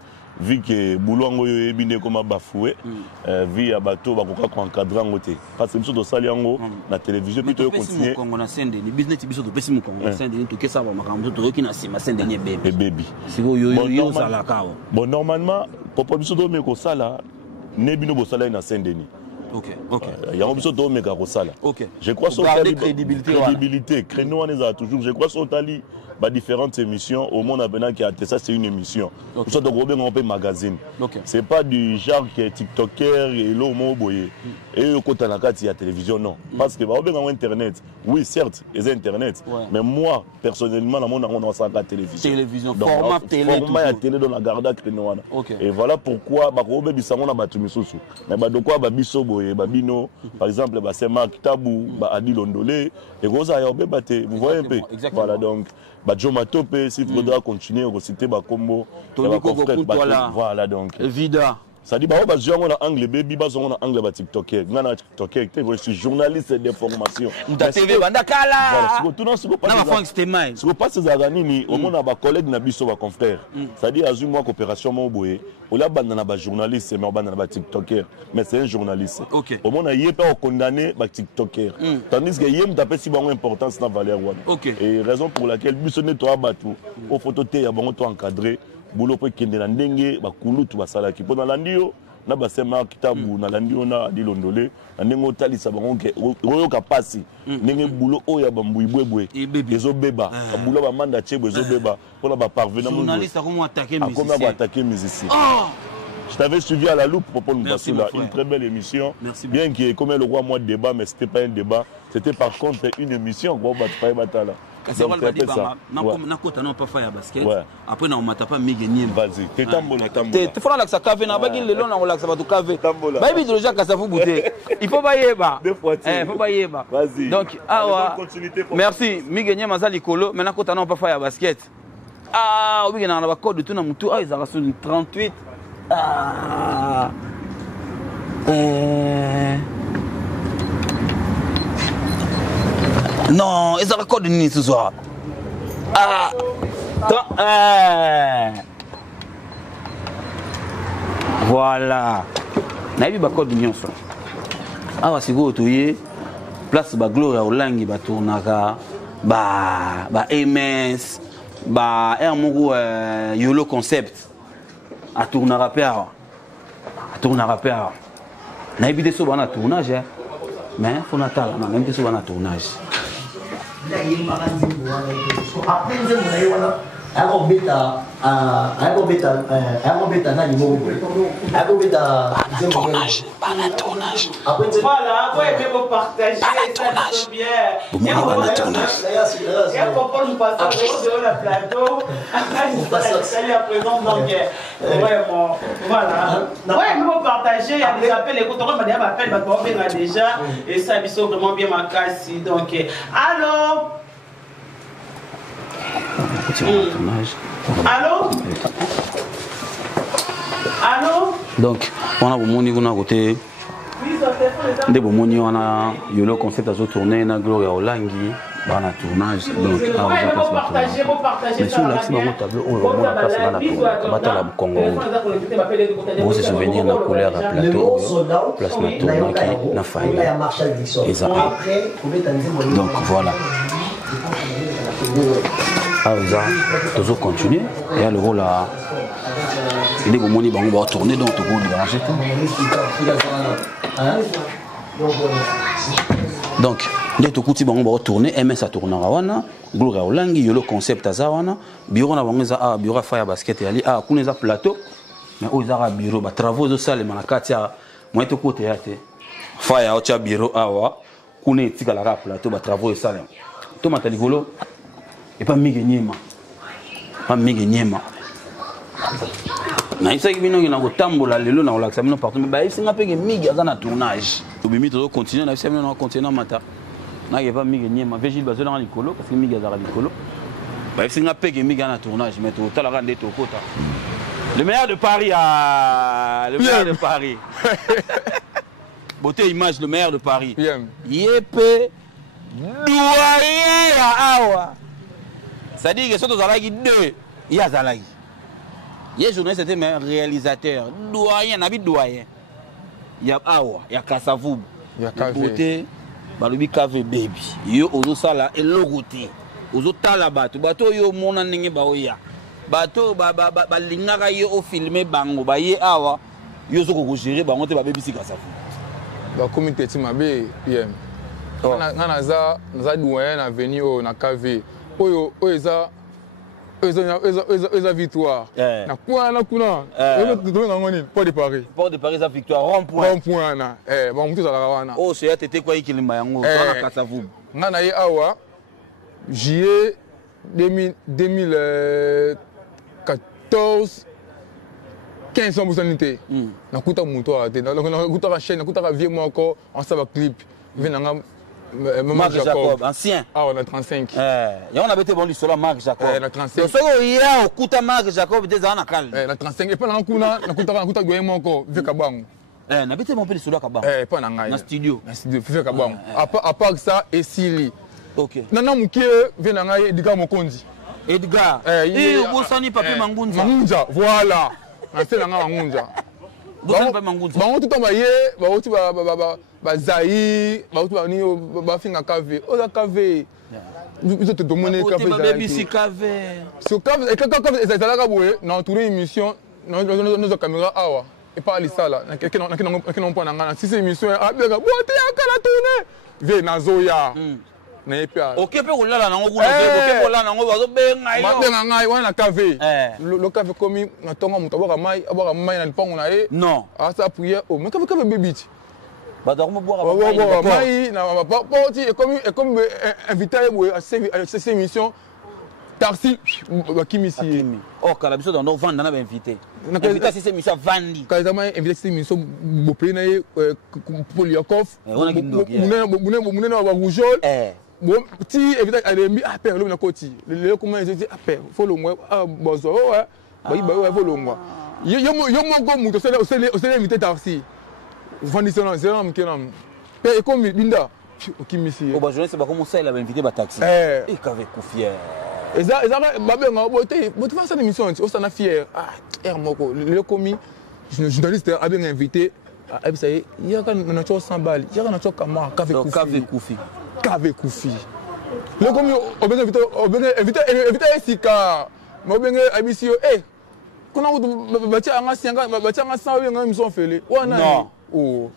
vu que boulongo yo ebine comme bafoué vu ya bateau bakoka ko encadrer ngote parce que biso to sali yango na télévision plutôt continuer Congo na Saint-Denis business biso to pesi mu Congo na Saint-Denis to kesa ba makambo to yoki na Sima Saint-Denis baby siko yo sala kawo bon normalement papa biso to meko sala ne bino bo sala na Saint-Denis. OK. Yango biso to meka ko sala. Je crois sur crédibilité créneau on a toujours je crois sur tali différentes émissions au monde maintenant qui a ça c'est une émission ça donc on peut magazine c'est pas du genre qui est tiktoker et l'homme boyé et quand on a la télévision non parce que on internet oui certes les internet mais moi personnellement dans mon on a ça la télévision format télé dans la garde créneau et voilà pourquoi ba ko bebisa on a batu misusu mais ba dokwa ba biso boyé ba bino par exemple ba c'est Marc Tabou ba Adi Londolé et Rosa ya obebate vous voyez un peu voilà donc Joma Topé, s'il faudra continuer à reciter ma combo, voilà donc. Vida. Ça dit, bah, je suis en anglais, baby, bah, on a anglais, TikToker. Je suis journaliste d'information. Ta TV, Bandakala. Voilà, si vous passez à Ganini, au moins, ma collègue Nabiso, ma confrère. Ça dit, à une mois coopération, mon boy. On a un journaliste, mais on a un TikToker. Mais c'est un journaliste. Au moins, il n'y a pas condamné un TikToker. Tandis que Yem tapé si bon importance dans Valère One. Et raison pour laquelle, Bissonnet, toi, battu, au photo, tu es encadré. Boulot peut kende na ndenge ba kulutu basala ki pona landio na basema kitabu na landio na dilondole na ndenge otalisa bango ke oyo ka pasi ndenge boulot oya ba mbuibwebwe ezo beba boulot ba manda chebo ezo beba pona ba parvenir mon journaliste comment attaquer musicien. Je t'avais suivi à la loupe pour nous passer là une très belle émission. Bien qu'il y ait comme le roi moi débat mais c'était pas un débat, c'était par contre une émission gros batala. C'est vrai que ça. Na kota na pas faire basket. Après na on mata pas migeni. Vas-y, t'es tambola. Tu faut la cave na bagi le long na la ça cave. Ba bi déjà ka ça vous bouter. Il faut ba yeba. Il faut ba yeba. Vas-y. Donc merci migeni mazali kolo mais na kota na pas faire basket. Ah, obi na ba code tout na mutu ah ils ont 38. Ah. Non, ils ont un code ce soir. Ah. Voilà. Na eu ba code nyonso. Ah, si go toye place ba Gloria Olangi ba tournaka ba MS ba Hermogo Yolo concept. A tournera père. Na eu des so bana tournage mais faut natala na même des so bana tournage. Après nous avons alors bêta nani mo alors bêta tournage. Après voilà ouais mais vous partagez ça bien il y a nous passer sur le plateau salut à présent donc vraiment voilà ouais mais vous partagez il y a des appels écoute on va dire appel va pas venir déjà et ça ils sont vraiment bien ma casse donc allô. Allô? Donc, on a mon niveau à côté. Des bomoni, on a Yolo concept à tourner, na Gloria Olangi, dans un tournage. Donc, mais sur l'axe, on a tableau, on a place dans la bataille au Congo. Bon, c'est souvenir de la couleur à plateau, place na tournage qui n'a failli. Donc, voilà. Ah, vous avez continué. Et le rôle là, il est au moment où on va tourner, donc on va déranger tout. Donc, dès que on va tourner, MS a tourné à Wana, Gloria Olangi, il y a le concept à Zawana, bureau na bureau fire basket et ali, ah, kuneza plateau, mais aux arabes bureau, bah travaux de salle, manakatia, moi tout côté à te, fire au bureau awa, kune tika la plateau, bah travaux de salle, tout mataligolo. Et pas Miguel Niema. Na isa kibino ngina ko tambola lelo na olakisa bino partout mais ba isinga peke migi aza na tournage. To bimi to continuer na isa bino na continuer mata. Na ke pas migi nyema Vigile bazo na likolo parce que migi aza likolo. Ba isinga peke migi na tournage mais to tala rande to kota. Le maire de Paris le maire de Paris. Beauté image le maire de Paris. Yepé doyen awa. Ça dit que surtout zalaki 2 ya zalaki. Il y a journaliste, c'était un réalisateur, doyen, nabi doyen. Il y a Awa, il y a Kassavoub, il y a Beauté, Balubi Kave Baby. Il y a Ozo Sala et Logoté. Ozo Tala Bato. Bato yo mona nenge baoya. Bato lingara yo filmé bango. Ba ye Awa, yo zo ko gérer bango te ba baby si Kassavoub. Ba comité ti mabe PM. Ngana za doyen na venu o na Kave. Oyo eza victoire. Na point na kuna. Port de Paris. Port de Paris, victoire. Rond-point. Rond-point na. Bon mutu za wana. Oh, c'est tete quoi ikilimba yango. Tona Kassavoub. Ngana ye awa. Juillet 2014 1500 unité. Na kuta mutu ate. Na kuta ka chaîne, na kuta ka vieux moko, on sa ba clip. Venanga Marc Jacob, ancien. Ah, on a 35. Et on avait été bon sur la Marc Jacob. On a 35. Donc, il y a un Marc Jacob des années à calme. On a 35. Et pas dans le coup, on a gagné mon corps, vu Kabang. On a été mon peu sur la Kabang. Pas dans le studio. Dans le studio, vu Kabang. À part ça, et Sili. Ok. Nana Mouké, vient dans le Edgar Mokondi. Edgar. Et au Bosani, Papier Mangunza. Mangunza, voilà. C'est dans Mangunza. Bosani, Papier Mangunza. Tout en bas, Bazaï, bafinga KV, oza KV. Nous te demandons KV. Baby si KV. So KV, et quand KV est là kaboué, na tourné émission, nos caméra awa et pas ali sala. Na quelqu'un on pas ngana. Si c'est émission abega, bote akala tourner. Ve na zoya. Na epia. OK pe olala nango kuna, OK olala nango bazo benga yo. Benga ngai wana KV. Le KV komi na tonga mutu abaka mai na lipango na e. Non. Asa prière, oh mais KV baby. Bah dormo boire mai na porti et comme invité à cette émission Tarsi Bakimisi. Oh Kalabiso dans nos ventes on a invité. Invité cette émission Vandi. Quand ils ont invité cette émission Bopena Poliakov. On a Roujol. Bon petit invité à l'emi à père le na koti. Le comment ils dit à père follow moi bozo ouais. Bah follow moi. Yo mo muto c'est invité Tarsi. Vandisona zéro mkenam. Et comme binda okimisi. O ba journée ba comment ça il avait invité ba taxi. Et qu'avec Koufier. Et ça ba benga boté faire cette émission on s'en a fier. Ah, moko le commis journaliste a bien invité à ça y a quand on a 100 balles. Il y a quand on a kama Kave Koufi. Kave Koufi. Le commis on bien invité Sika. Mo bien abisio kuna bati anga 50 bati anga 100 nga émission fele. Non. Oh.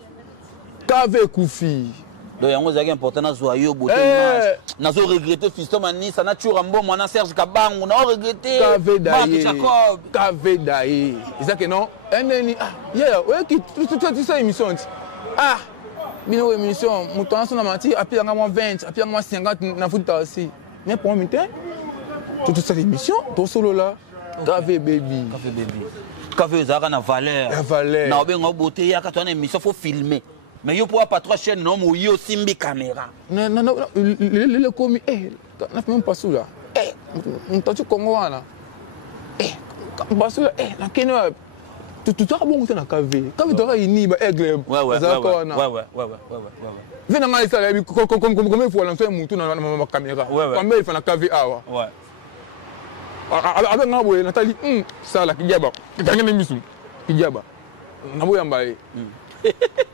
Kave Koufi. Donc yango zaki important na joyeux beauté image. Nazo regretter fiston mani ça nature mbo mwana Serge Kabangu na regretter. Marc Jacob. Kave Daye. Isaki non. Eneni yeah, ouais qui tout ça émission. Ah. Bino émission muto na mati apia nga 20, apia nga 50 na futa aussi. Mais pour moi tout ça émission, tout solo là. Kave baby. Kave baby. Kave zaka na valeur. La valeur. Na obenga beauté ya ka tona émission faut filmer. Mais yo pour pas 3 chaînes non mo yo simbi caméra. Non le commis na même pas sous là. On t'a tu Congo wana. Pas sous là na Kenya. Tout bon na Kave. Kave doit ini ba aigle. Ouais. Venez nga ça comme il faut lancer mutu na caméra. Comme il faut na Kave awa. Ouais. Avec Naboye, Nathalie, ça là, Kijaba, Kijaba, Naboye Mbaye.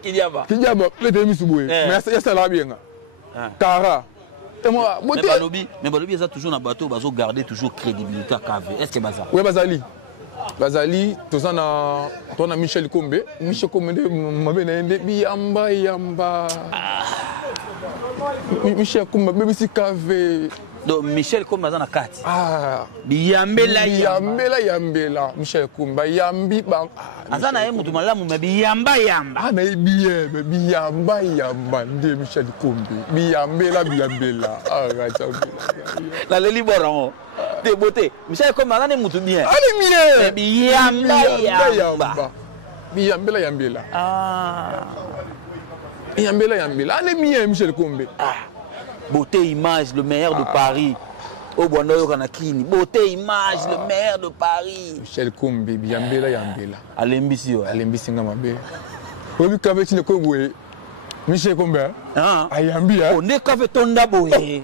Kijaba, le demi-souboye. Mais ça là bien. Kara. Et moi, mais Balobi, ça toujours dans le bateau, ils ont gardé toujours crédibilité à KV. Est-ce que Bazali? Oui, Bazali, tout ça, on a Michel Kombe. Michel Kombe, Yamba. Michel Kombe, bébé si KV. Donc Michel Kombi aza na kati. Ah. Biyambela yambela. Michel Kombi yambi ba. Aza na ye mutu malamu me biyamba. Ah mais bien, biyamba nde Michel Kombi. Biyambela. Ah racha. La leli borango. De beauté. Michel Kombi aza ne mutu bien. Allez bien. Biyamba. Biyambela. Ah. Yambela. Allez bien Michel Kombi. Ah. Beauté image, le meilleur de Paris. Au Bono Kanakini. Beauté image, le meilleur de Paris. Michel Kombi, Yambela. Alembisi. Alembisi ngamabe. Obi kabeti ne Kombi. Michel Kombi. Ah. Ayambi. On est café tonda boye.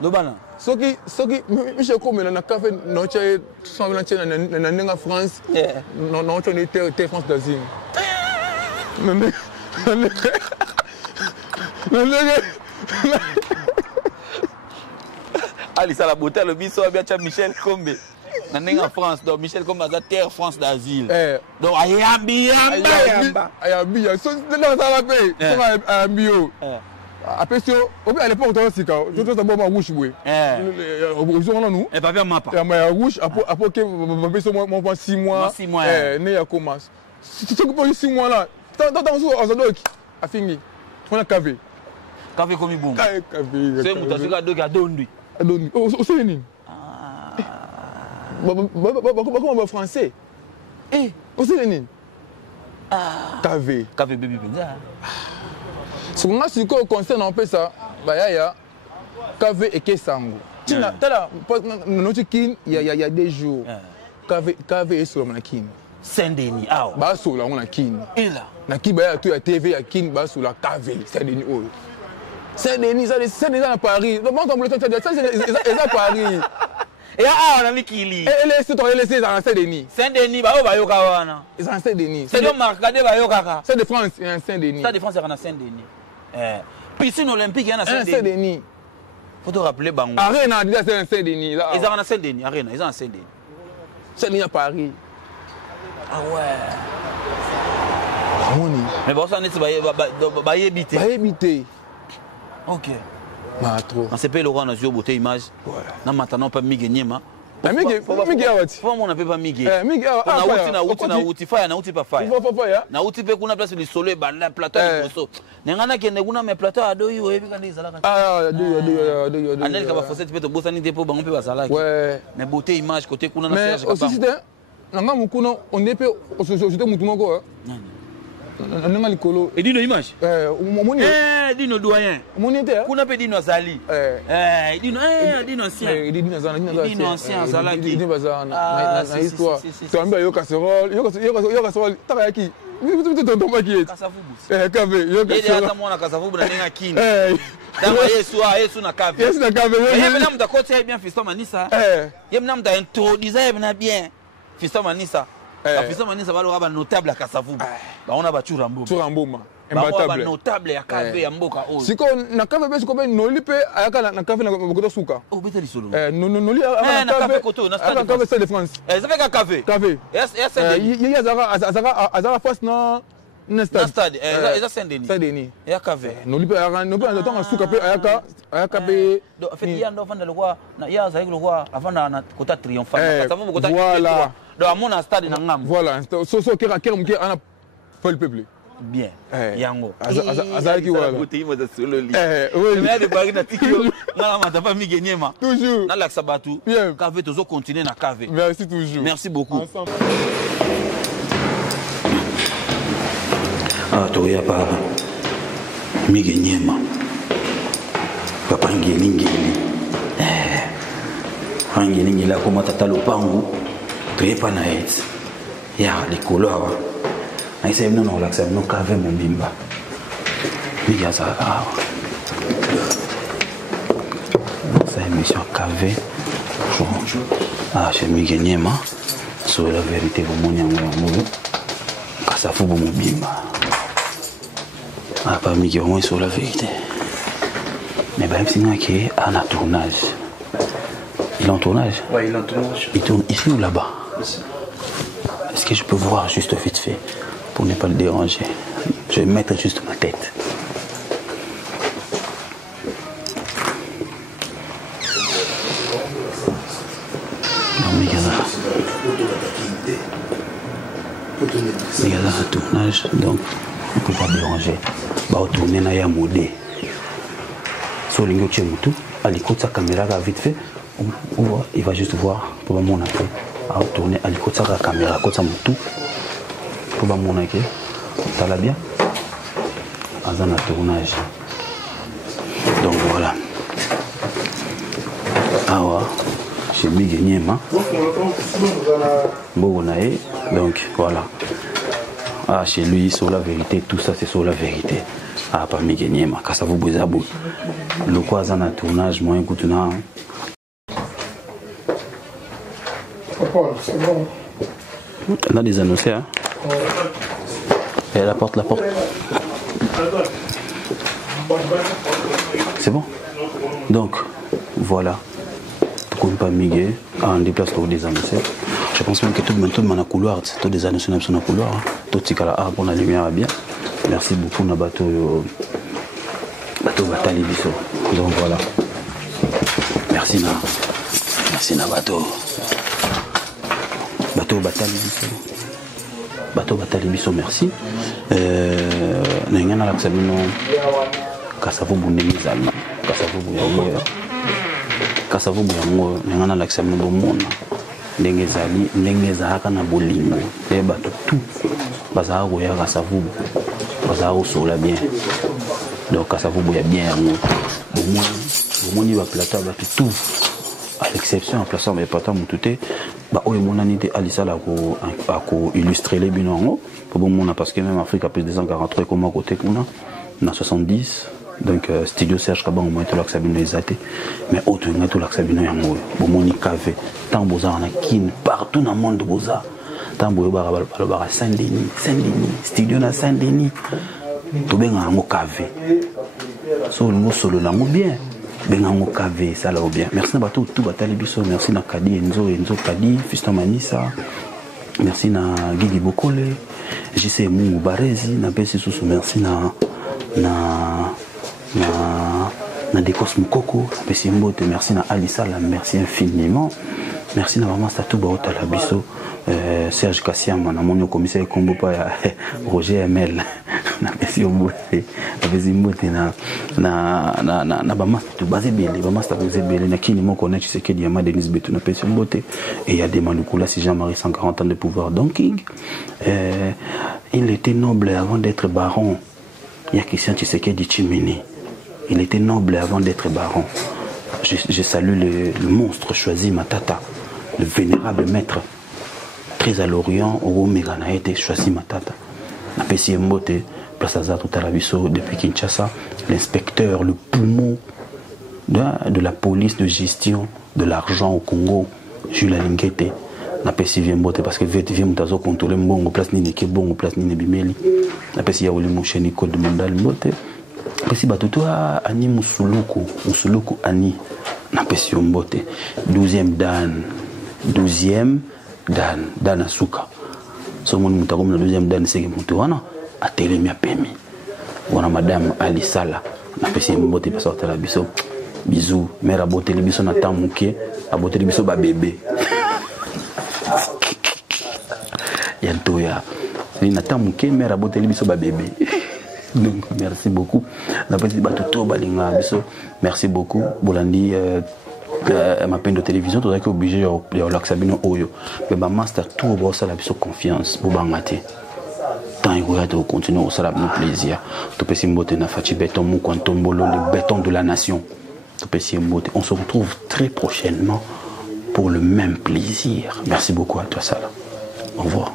Lobana. Soki Michel Kombi na café no tché sans na tché na nenga France. Non tché ni terre France d'Asie. Non. Alissa la beauté le biso bien Michel Kombi. En France, donc Michel Kombi a terre France d'asile. Donc ayambi. So dans ça la paix. So ayambi. Après si à l'époque on aussi quand tout ça bon rouge oui. On nous. Et pas faire mapa. Et ma rouge après que biso moi 6 mois. Né ya commence. Si tu peux 6 mois là. Dans on doki a fini. On a cavé. Café comme bon. Café. C'est mutasika doki adondu. Adondu. Oh c'est nini? Comment français? Eh, c'est nini? Café. Café bébé benza. Ce qu'on a sur quoi concerne un peu ça, bah ya café et kesango. Tina tala notre kin il y a des jours. Café et sur la kin. Saint-Denis. Ah. Ba sur la on a kin. Et là. Na ki ba tu a TV à kin ba sur la café Saint-Denis oh. Saint-Denis ça à Paris. Donc on le ça c'est à Paris. Et on a mis Kili. Et les dans Saint-Denis. Saint-Denis ba o ba yoka wana. Ils en Saint-Denis. C'est donc marqué ba yoka. C'est de France, il y a un Saint-Denis. Ça de France il y a un Saint-Denis. Piscine olympique il y a un Saint-Denis. Faut te rappeler Bango. Arena déjà c'est un Saint-Denis là. Ils ont un Saint-Denis, Arena, ils ont un Saint-Denis. Saint-Denis à Paris. Ah ouais. Moni. Mais bon ça n'est pas éviter. Ba éviter. OK. Ma trop. On s'appelle Laurent Nazio beauté image. Voilà. Na maintenant pas Miguenyema. Miguel awati. Faut on appelle pas Miguel. Miguel na uti fire na uti pa fire. Na uti pe kuna place du soleil ba la plateau de Bosso. Nengana kende kuna me plateau ado yo ebi kandi zalaka. Ah do. Anel ka ba fossette pe to bossa ni depo ba on pe ba zalaka. Ouais. Mais beauté image côté kuna na Serge Kabamba. Mais aussi c'est nanga mukuna on est pe société mutu moko. Nanga likolo. Et dino image. Moni. Dino doyen. Moni te. Kuna pe dino zali. Dino ancien. Dino ancien zalaki. Dino bazana. Na histoire. Tu as yo casserole, yo casserole. Takayaki. Tu t'entends pas qui est. Kasavubu. Café, yo casserole. Il y a mwana kasavubu na nenga kini. Dama Yesu na café. Yesu na café. Yem na mta kote bien Fiston Manisa. Yem na mta introduire yem bien Fiston Manisa. Fiston Manisa ba lo ba notable à Kasavubu. Ba on a ba Turambo. Turamboma. Imbattable. Ba notable ya café ya mboka o. Siko na café be siko be noli pe ayaka na café na bokoto suka. Oh beta lisolo. Noli na café koto na stade. Na café de France. Ça fait café. Café. Il azara face na stade. Eza Saint-Denis. Saint-Denis. Ya café. Noli pe no temps suka pe ayaka pe. Donc en fait il y a ndo fanda le roi na ya za le roi avant na kota triomphal. Kasavubu kota. Voilà. Donc à mon stade na ngam. Voilà. So kera muke ana pas le peuple. Bien. Yango. Azaki wala. Beauté mo za solo li. Oui. Mais de Paris na tikio. Na mata pas Miguenyema. Toujours. Na laksa batu. Café tozo continuer na café. Merci toujours. Merci beaucoup. Ah to ya pa Miguenyema. Papa ngeli. Ngeli la koma tata lopangu. Pepa na et. Ya likolo awa. I say no like say no café mon bimba. Miga ça. Ça émission café. Ah chez Miguenyema. Sur la vérité vous mon yango. Kasavubu mon bimba. Ah pas Miguel moi sur la vérité. Mais ben c'est moi qui est en tournage. Il est en tournage. Ouais, il est en tournage. Il tourne ici ou là-bas? Est-ce que je peux voir juste vite fait pour ne pas le déranger? Je vais mettre juste ma tête. Il y a un tournage, donc on ne peut pas déranger. Bah, on tourne dans la modé. Sur le tout, à l'écoute de sa caméra, vite fait, il va juste voir pour mon après. À tourner à l'écoute de sa caméra, côté tout. Pour mon après, ça va bien. À un tournage. Donc voilà. Ah ouais. J'ai mis gagné, hein. Donc voilà. Ah, chez lui, sur la vérité, tout ça c'est sur la vérité. Ah, pas mis gagné, mais quand ça vous bouge à bout. Le quoi, ça un tournage, moi, écoute, non. On a des annoncés, hein. Et la porte. C'est bon. Donc, voilà. Pas migué, on déplace pour des annoncés. Je pense même que tout le monde a couloir, tous des annoncés dans le couloir. Tout ce qui a pour la lumière bien. Merci beaucoup, na bateau Batali Bisso. Donc voilà. Merci na bateau Batali Bisso. Bateau Batali Bisso, merci. N'ayant à l'accabino, Kassavo Boundémis allemand, Kassavo Boundémis. Kassavo Boyango, n'ayant à l'accabino Bomona. Ndengezali, Ndengezaka na Bolingo. Les bateaux tout. Bazaro ya Kassavo. Bazaro sur la bien. Donc Kassavo Boya bien. Au moins, il va plateau tout. À l'exception, en plaçant mes patins, tout est. Bah, oui, mon année Alissa a illustré les binons. Pour bon, parce que même Afrique a plus de 243 comme à côté qu'on a 70. Donc, studio Serge Kaban, au moins, tout l'accabino est athée. Mais autre, on a tout l'accabino est en haut. Bon, mon café. Tant Boza, on a kin partout dans le monde de Boza. Tant Boza, on a Saint-Denis. Studio na Saint-Denis. Tout bien en haut café. Solo là, bien. Bengango KV, ça là bien. Merci à tout Batali Bisso, merci à Kadi Enzo Kadi, Fiston Manissa, merci à Guigui Bokole, JC Mou Barezi, na Bessi Soussou, merci na Dekos Moukoko, Bessi Mbote, merci à Alissa, merci infiniment. Merci à Maman Statou Baotala Bisso, Serge Kassiam, na mon commissaire Kombo pa Roger ML. Na Bessi Mbote na bamasta basé belé bamasta basé belé na kini moko na Tshisekedi ya Denis Betu na Bessi Mbote et il y a des Manukula si Jean-Marie 140 ans de pouvoir donc il était noble avant d'être baron. Il y a Christian Tshisekedi Chimini. Il était noble avant d'être baron. Je salue le monstre choisi Matata, le vénérable maître très à l'Orient au Megana a été choisi Matata. Na Bessi Mbote place à tout à la Bisso depuis Kinshasa, l'inspecteur, le poumon de la police de gestion de l'argent au Congo, Jules Alingete, n'a pas si bien boté parce que VTV mutazo contrôler bon place ni ke bon place ni bimeli, n'a pas si ya oli mon cheni code de mandal boté, parce que batuto ani musuluku ani n'a pas si boté, 12e dan asuka. So mon mutagom na 2e dan c'est que mutuana a télémi a permis. Voilà madame Alisala, na pesi mbote pa sortir la biso. Bisous, mère a boté le biso na tamuke, a boté le biso ba bébé. Yantoya. C'est na tamuke mère a boté le biso ba bébé. Donc merci beaucoup. Na pesi ba toto balinga biso. Merci beaucoup. Bolandi ma peine de télévision, tu es obligé de l'accabino oyo. Mais ma master tout au ça la biso confiance pour bangate. Il va continuer au salaire de plaisir. Le béton de la nation. On se retrouve très prochainement pour le même plaisir. Merci beaucoup à toi, Salah. Au revoir.